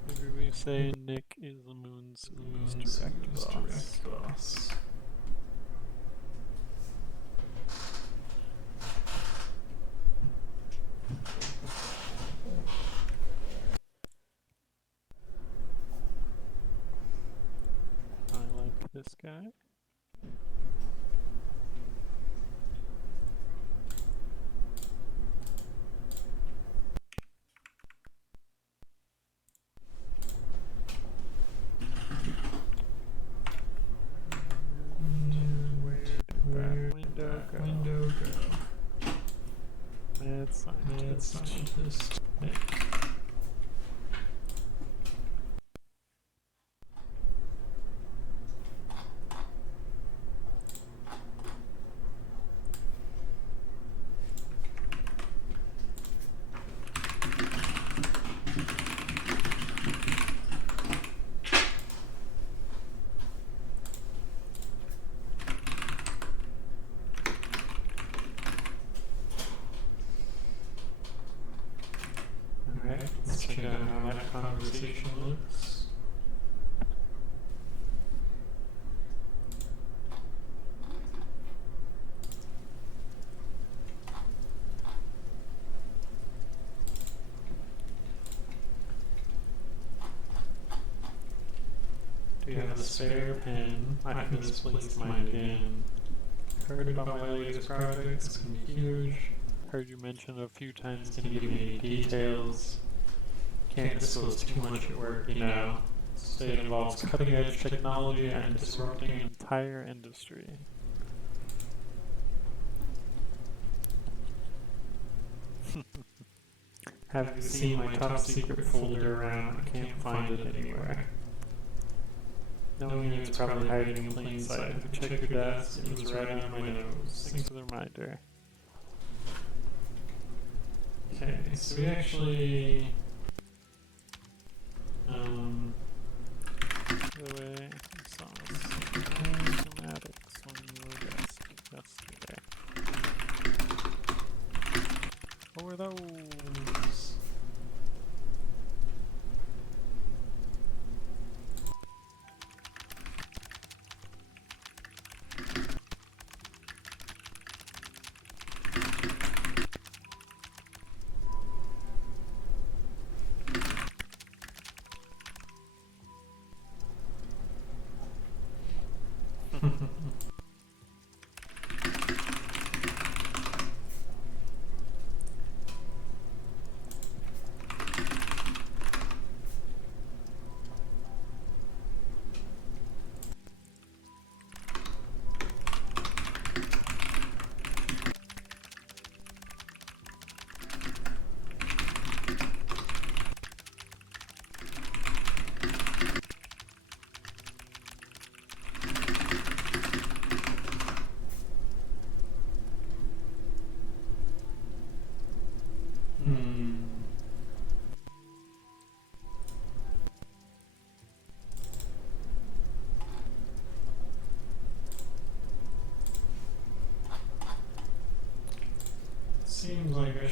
Maybe we say Nick is the Moon's direct boss. I like this guy. Window go. Mad scientist. Alright, let's check out how that conversation looks. Do you have a spare pen? I have misplaced mine again. Heard about my latest project, it's gonna be huge. Heard you mention a few times, can you give me any details? Can't disclose too much at work, you know. So it involves cutting edge technology and disrupting an entire industry. Have you seen my top secret folder around? I can't find it anywhere. Knowing you, it's probably hiding in plain sight. If you check your desk, it was right on my nose. Thanks for the reminder. Okay, so we actually, by the way, I saw some schematics on your desk yesterday. What were those?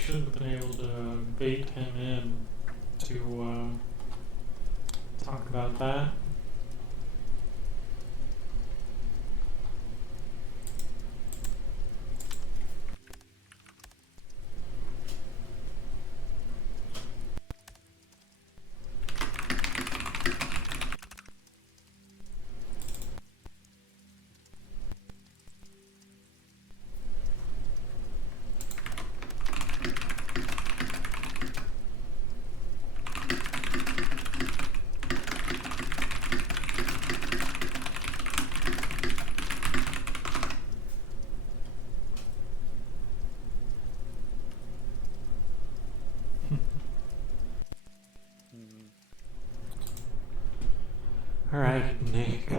should have been able to bait him in to talk about that. All right, Nick.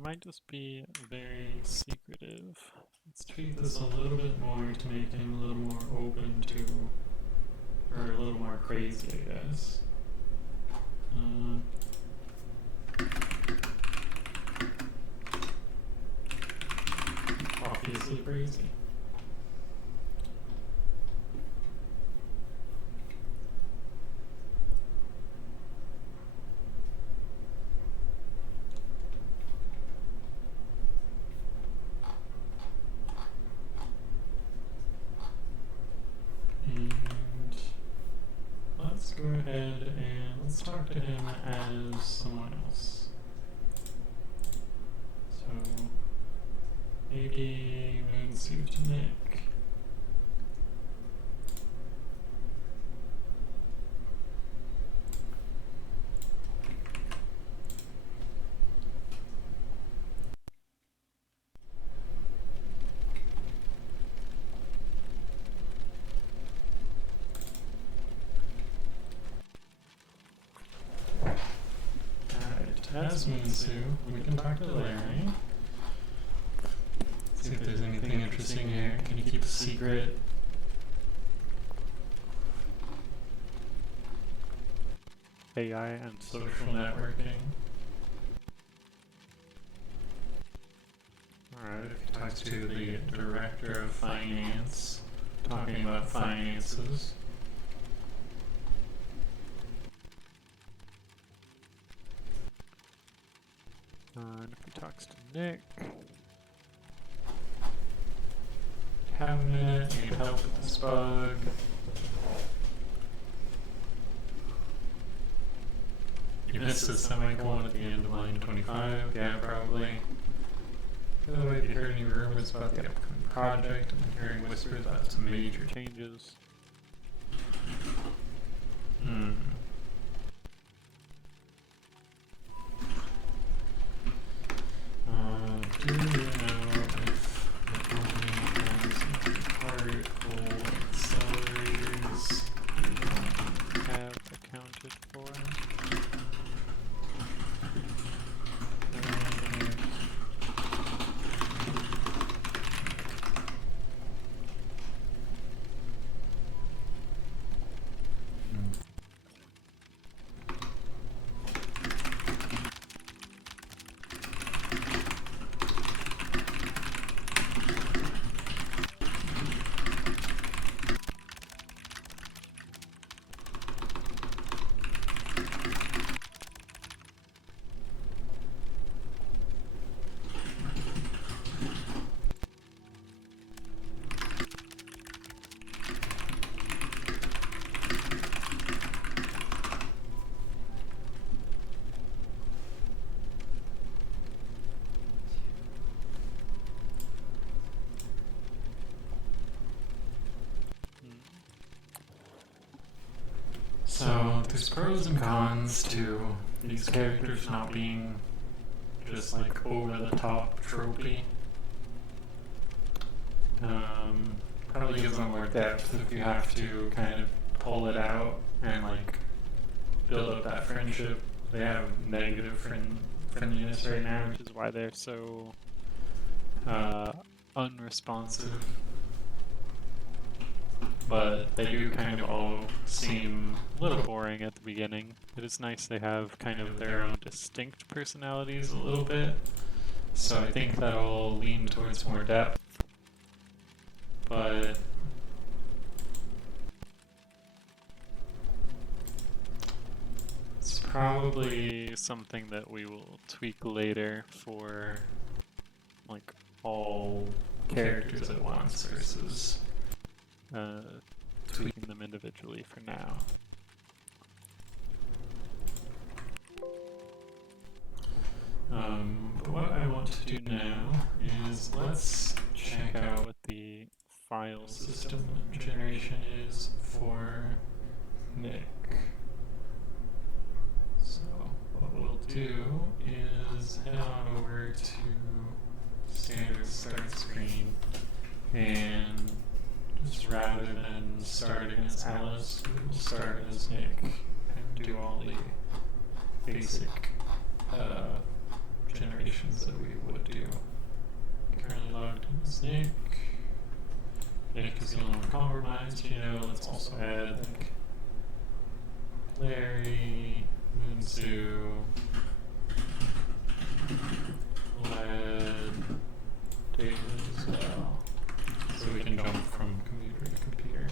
Might just be very secretive. Let's tweak this a little bit more to make him a little more open to, or a little more crazy, I guess. Obviously crazy. And let's go ahead and let's talk to him as someone else. So maybe Moonsuit Nick. As Moonsu, we can talk to Larry. See if there's anything interesting here. Can you keep a secret? AI and Social networking. Alright, if he talks to the director of finance, talking about finances. And if he talks to Nick, Cabinet, need help with this bug. You missed the semicolon at the end of line 25, yeah, probably. By the way, if you heard any rumors about the upcoming project, I'm hearing whispers about some major changes. Do you know if the company has any particle accelerators Have accounted for. there's pros and cons to these characters not being just like over the top tropey. Probably gives them more depth if you have to kind of pull it out and like build up that friendship. They have negative friendliness right now, which is why they're so unresponsive. But they do kind of all seem a little boring at the beginning. It is nice they have kind of their own distinct personalities a little bit. So I think that'll lean towards more depth. But it's probably something that we will tweak later for like all characters at once versus tweaking them individually for now. But what I want to do now is let's check out what the file system generation is for Nick. So what we'll do is head on over to standard start screen, and just rather than starting as Alice, we will start as Nick and do all the basic generations that we would do. Currently logged in as Nick. Nick is the only one compromised, you know, let's also add like Larry, Moonsu, Led, David as well. So we can jump from computer to computer.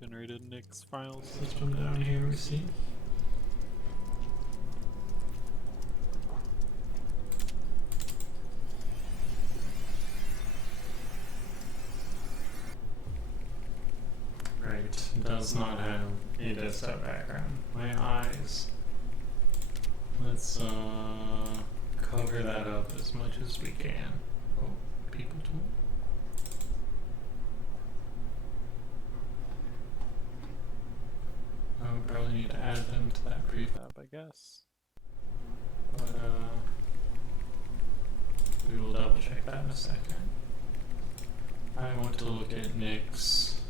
Generated Nick's file System down here, we see. Right, does not have a desktop background. My eyes. Let's cover that up as much as we can. Oh, people tool. I would probably need to add them to that prefab, I guess. But we will double check that in a second. I want to look at Nick's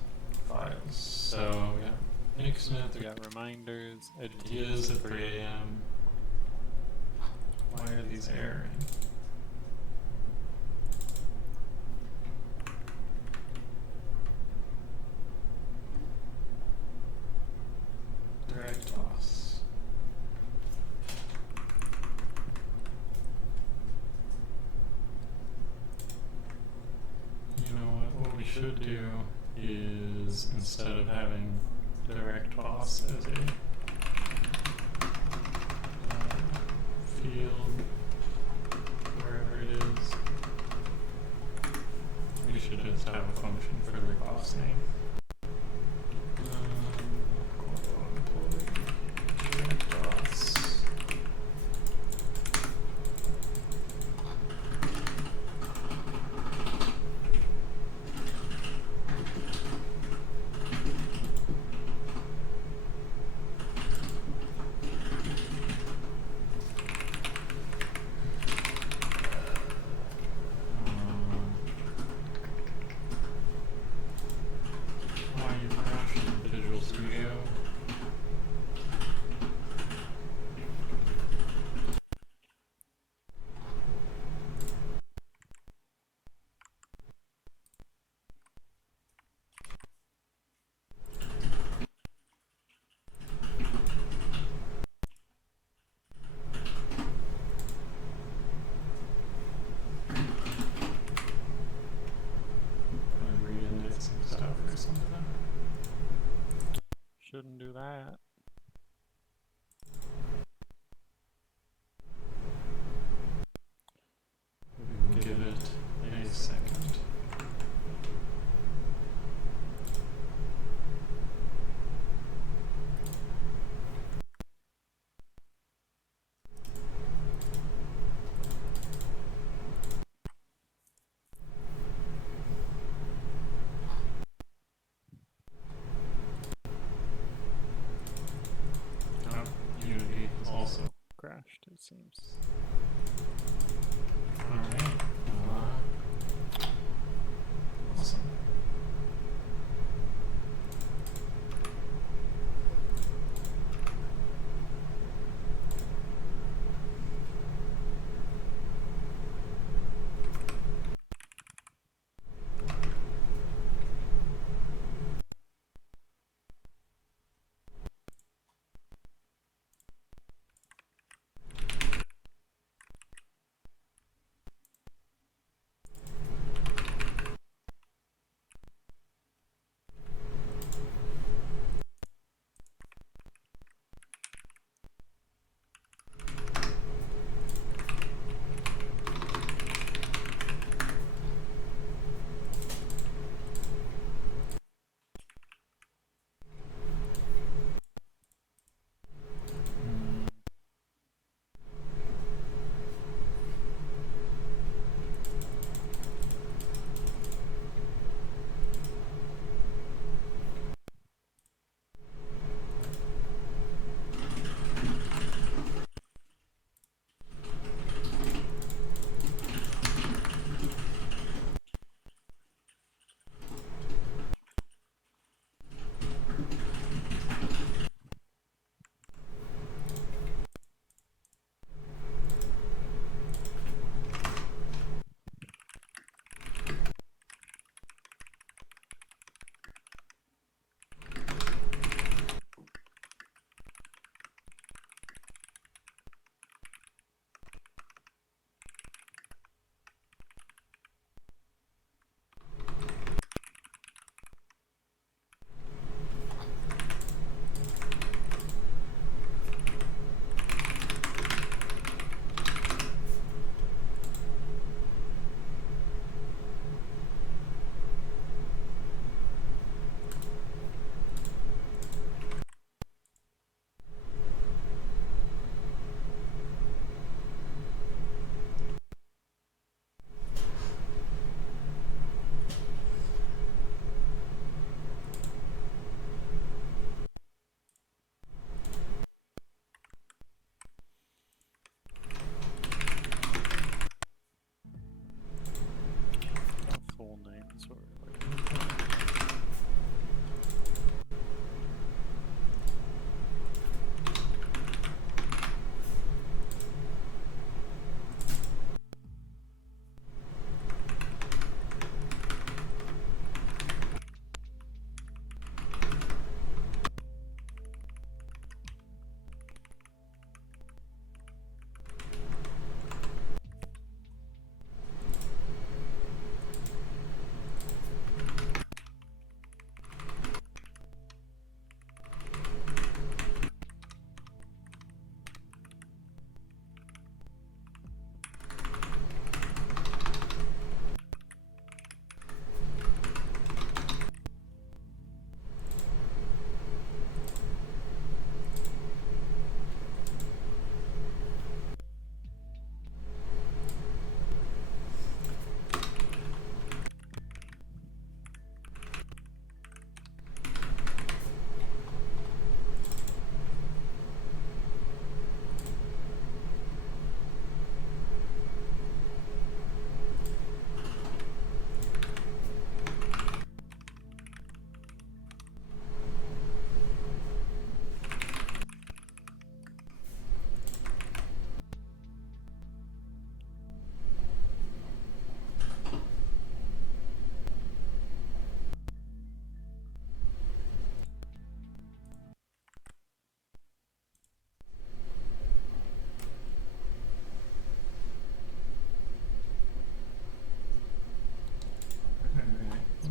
files. So we got Nick Smith, we got reminders, ideas at 3 AM. Why are these erroring? Direct boss. You know what we should do is, instead of having direct boss as a field, wherever it is, we should just have a function for the boss name.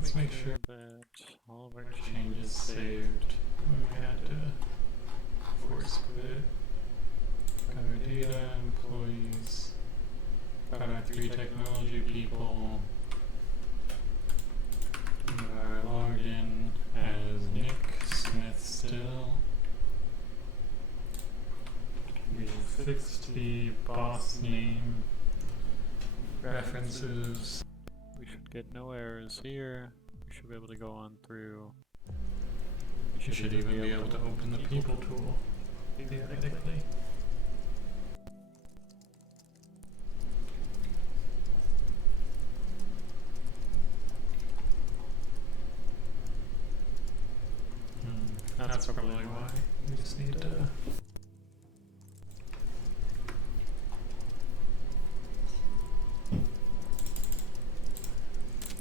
let's make sure that all of our changes saved when we had to force quit. Got our data, employees, got our 3 technology people. We are logged in as Nick Smith still. We fixed the boss name references. We should get no errors here. We should be able to go on through. You should even be able to open the people tool, theoretically. That's probably why. We just need to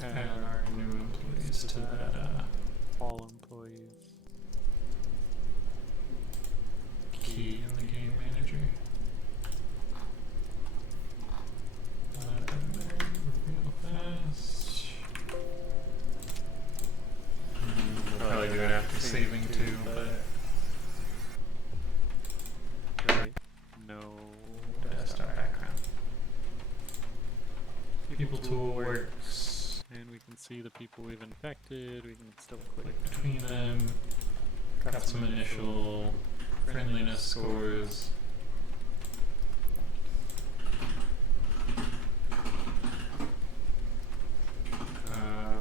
add our new employees to that all employees. key in the game manager. Add them there real fast. We'll probably do it after saving too, but Right. No. test our background. People tool works. And we can see the people we've infected. We can still click. Click between them. Got some initial friendliness scores.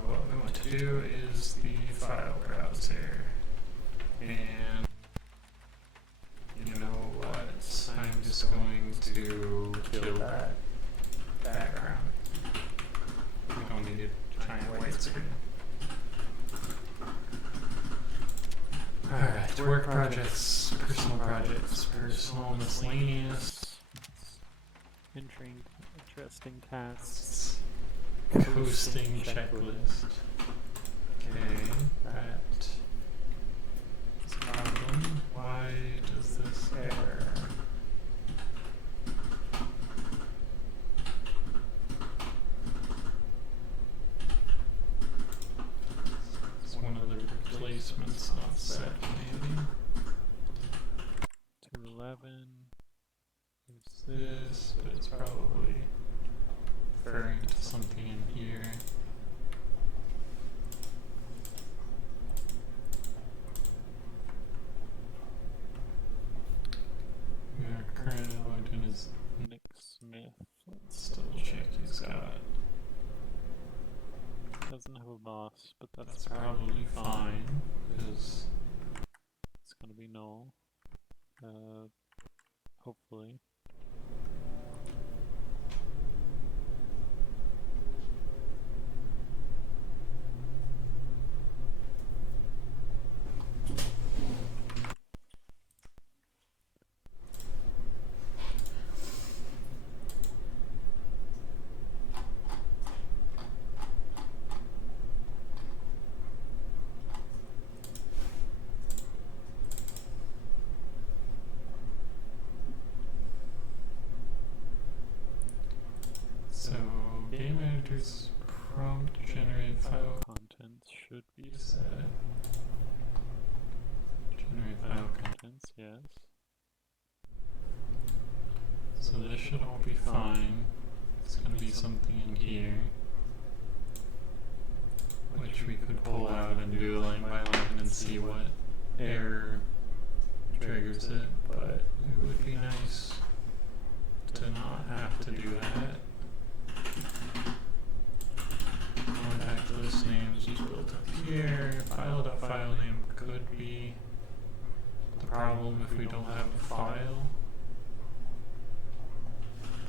What we want to do is the file browser. And you know what? I'm just going to kill that background. We don't need a giant white screen. Alright, work projects, personal miscellaneous, Interesting tasks. coasting checklist. Okay, that is a problem. Why does this error? Is one of the replacements not set, maybe? 211. There's this, but it's probably referring to something in here. Our current logged is Nick Smith let's double check he's got. doesn't have a boss, but That's probably fine, because it's gonna be null. Hopefully. so game editor's prompt generate file Contents should be set. Generate file content. contents, yes. So this should all be fine. It's gonna be something in here, which we could pull out and do line by line and see what error triggers it, but it would be nice to not have to do that. Contact list names is built up here. File.file name could be the problem if we don't have a file.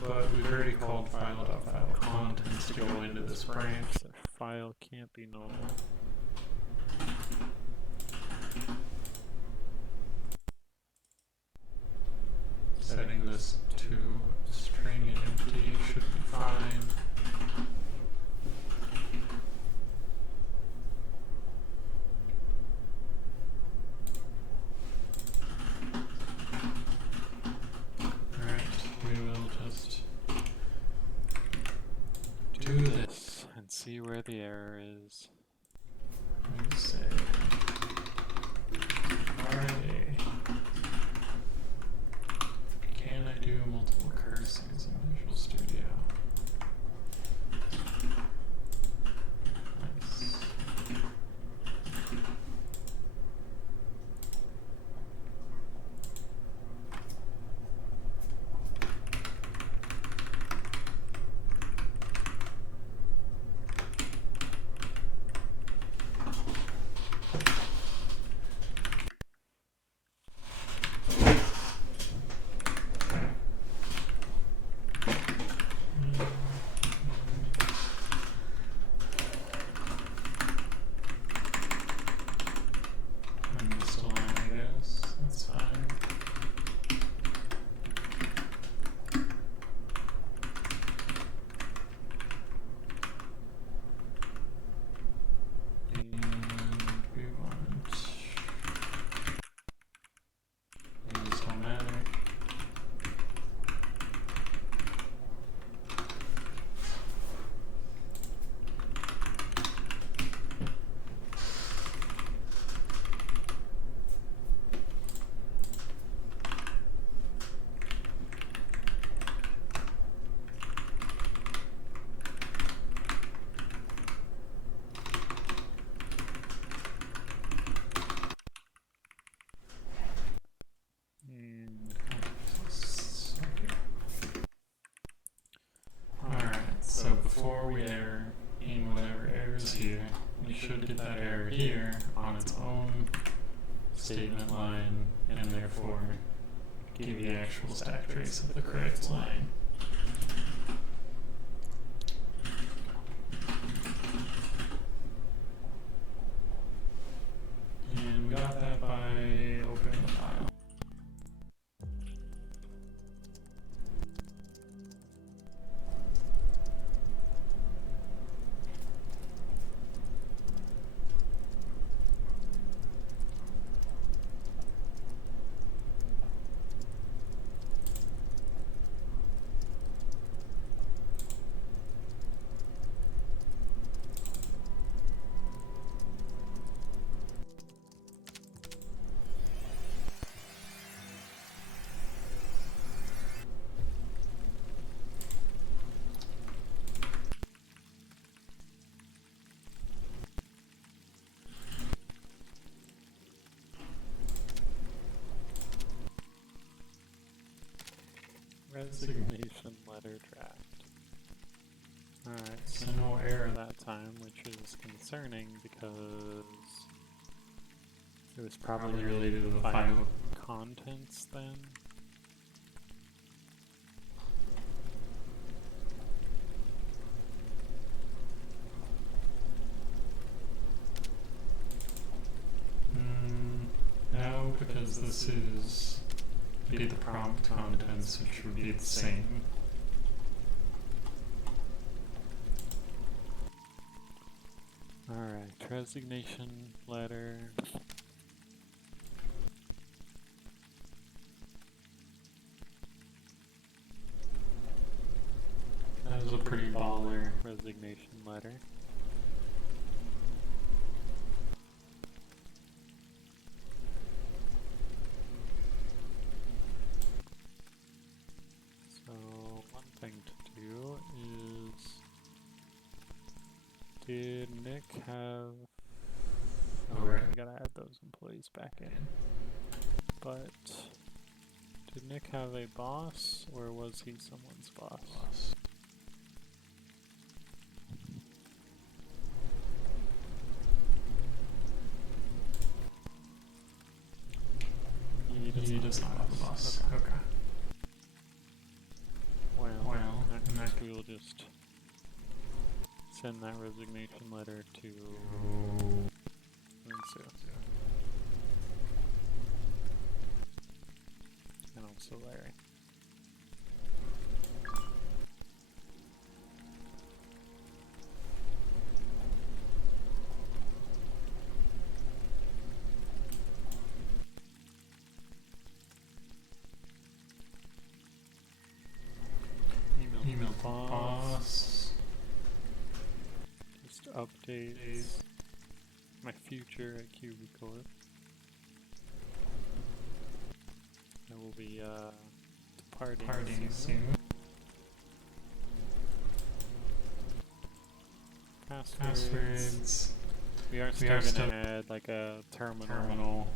But we've already called file.file contents to go into this branch. The file can't be null. Setting this to string and empty should be fine. Alright, we will just do this. And see where the error is. Let me say Friday. Can I do multiple cursings in Visual Studio? Nice. I'm just alone, I guess. That's fine. And we want these don't matter. Alright, so before we error in whatever errors here, we should get that error here on its own statement line, and therefore give the actual stack trace of the correct line. And we got that by opening the file. Resignation letter draft. Alright, so no error that time, which is concerning because it was probably related to the file file. contents then. No, because this is be the prompt contents, which would be the same. Alright, resignation letter. That was a pretty baller. Resignation letter. So, one thing to do is, did Nick have, Alright. we gotta add those employees back in, but did Nick have a boss, or was he someone's boss? He does not have a boss. Okay. Well, in that in case that we will just send that resignation letter to Rinsu. And also Larry. Email to boss. Just updates. my future at QB I will be departing soon. Passwords. We are still gonna add like a terminal,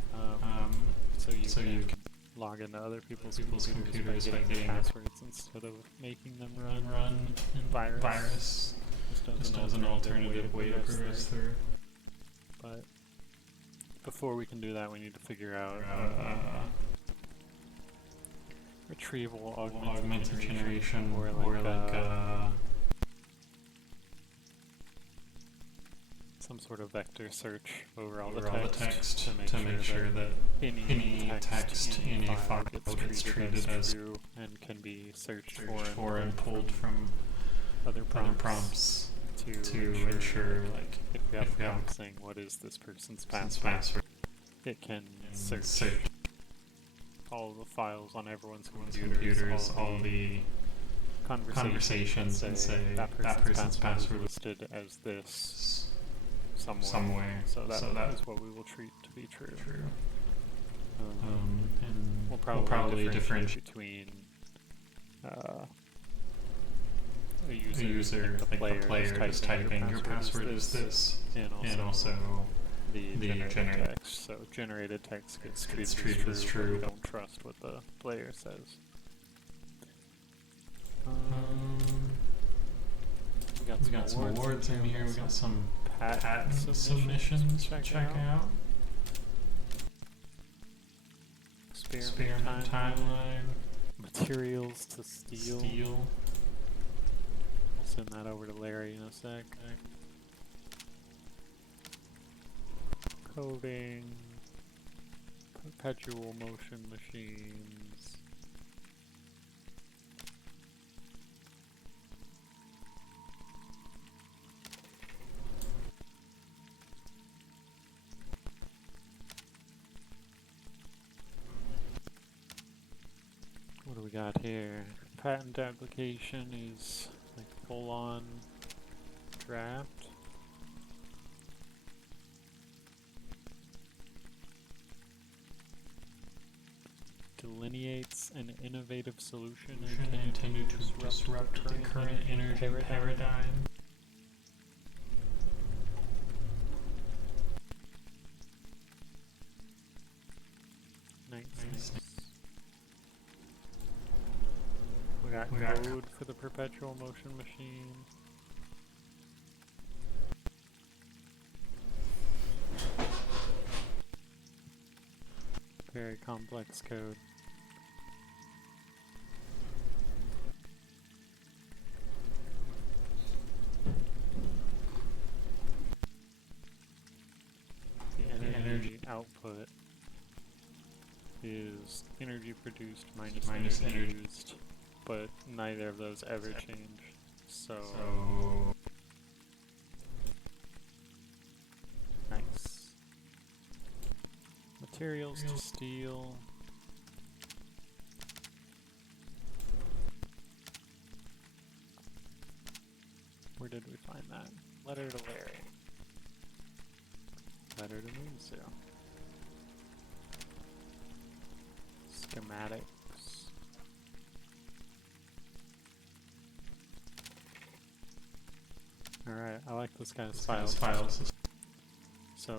so you can log into other people's computers by getting passwords instead of making them run virus. Just as an alternative way to progress through. But before we can do that, we need to figure out retrieval augmented generation or like some sort of vector search over all the text to make sure that any text in a file gets treated as true and can be searched for and pulled from other prompts to ensure like if we have a prompt saying what is this person's password, it can search all the files on everyone's computers, all the conversations and say that person's password listed as this somewhere. So that is what we will treat to be true. And we'll probably differentiate between a user like the player is typing your password is this, and also the generated text. So generated text gets treated as true. We don't trust what the player says. We got some awards in here. We got some patent submissions to check out. Experiment timeline. Materials to steal. I'll send that over to Larry in a sec. Coding. Perpetual motion machines. What do we got here? Patent application is like full on draft. Delineates an innovative solution intended to disrupt the current energy paradigm. Nice. We got code for the perpetual motion machine. Very complex code. The energy output is energy produced minus energy used, but neither of those ever change. So nice. Materials to steal. Where did we find that? Letter to Larry. Letter to Moonsu. Schematics. Alright, I like this guy's files. So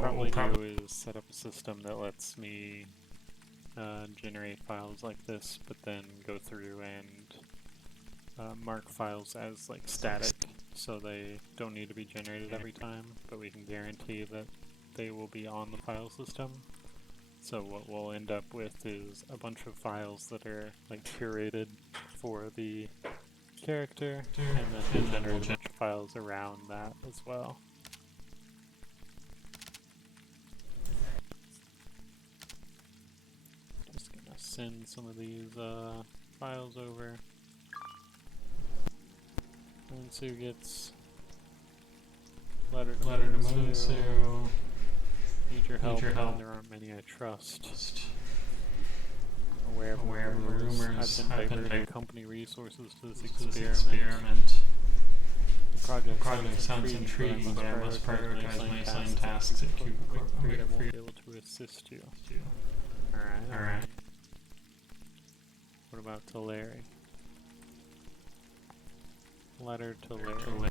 what we'll probably do is set up a system that lets me generate files like this, but then go through and mark files as like static, so they don't need to be generated every time, but we can guarantee that they will be on the file system. So what we'll end up with is a bunch of files that are like curated for the character, and then we'll generate a bunch of files around that as well. Just gonna send some of these files over. Moonsu gets letter to Moonsu. Need your help. There aren't many I trust. Aware of rumors. I've been diverting company resources to this experiment. project sounds intriguing, but I must prioritize my assigned tasks at Cuba Corp. I'm I won't free be able to assist you. to do. Alright. Alright. What about to Larry? Letter to Larry.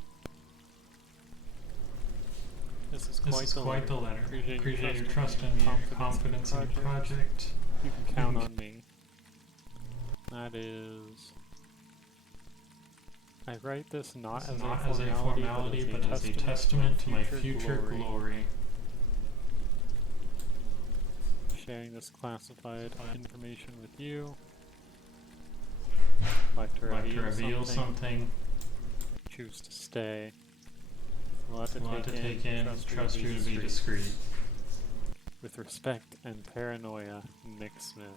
This is This is quite the letter. Appreciate Your trust in me, your confidence in the project. You can count on me. That is... I write this not as a formality, but as a testament to my future glory. Sharing this classified information with you. Like to reveal something. Choose to stay. A lot to take in. Trust you to be discreet. With respect and paranoia, Nick Smith.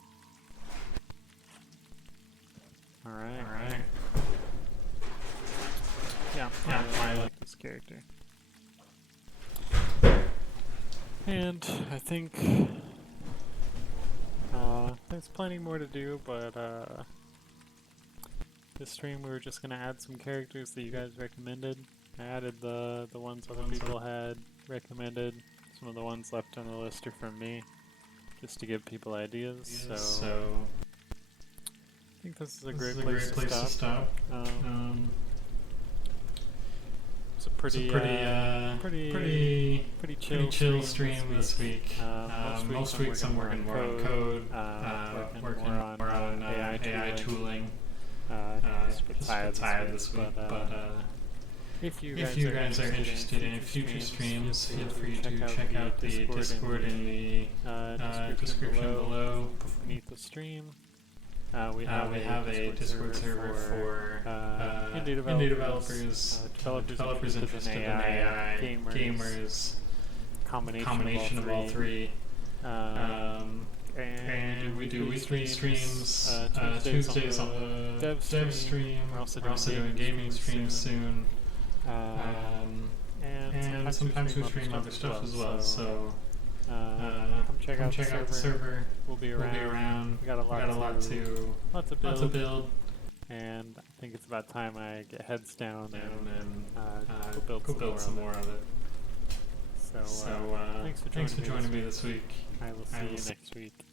Alright. Alright. Yeah, I like this character. And I think there's plenty more to do, but this stream we were just gonna add some characters that you guys recommended. I added the ones other people had recommended. Some of the ones left on the list are from me, just to give people ideas. So I think this is a great place to stop. It's a pretty chill stream this week. Most weeks I'm working more on code, working more on AI tooling. Just a bit tired this week, but if you guys are interested in future streams, feel free to check out the Discord in the description below. Beneath the stream. We have a Discord server for indie developers, developers interested in AI, gamers, combination of all three. And we do weekly streams, Tuesdays on the dev stream. We're also doing gaming streams soon. And sometimes we stream other stuff as well. So come check out the server. We'll be around. We got a lot to build. And I think it's about time I get heads down and go build some more of it. So thanks for joining me this week. I will see you next week.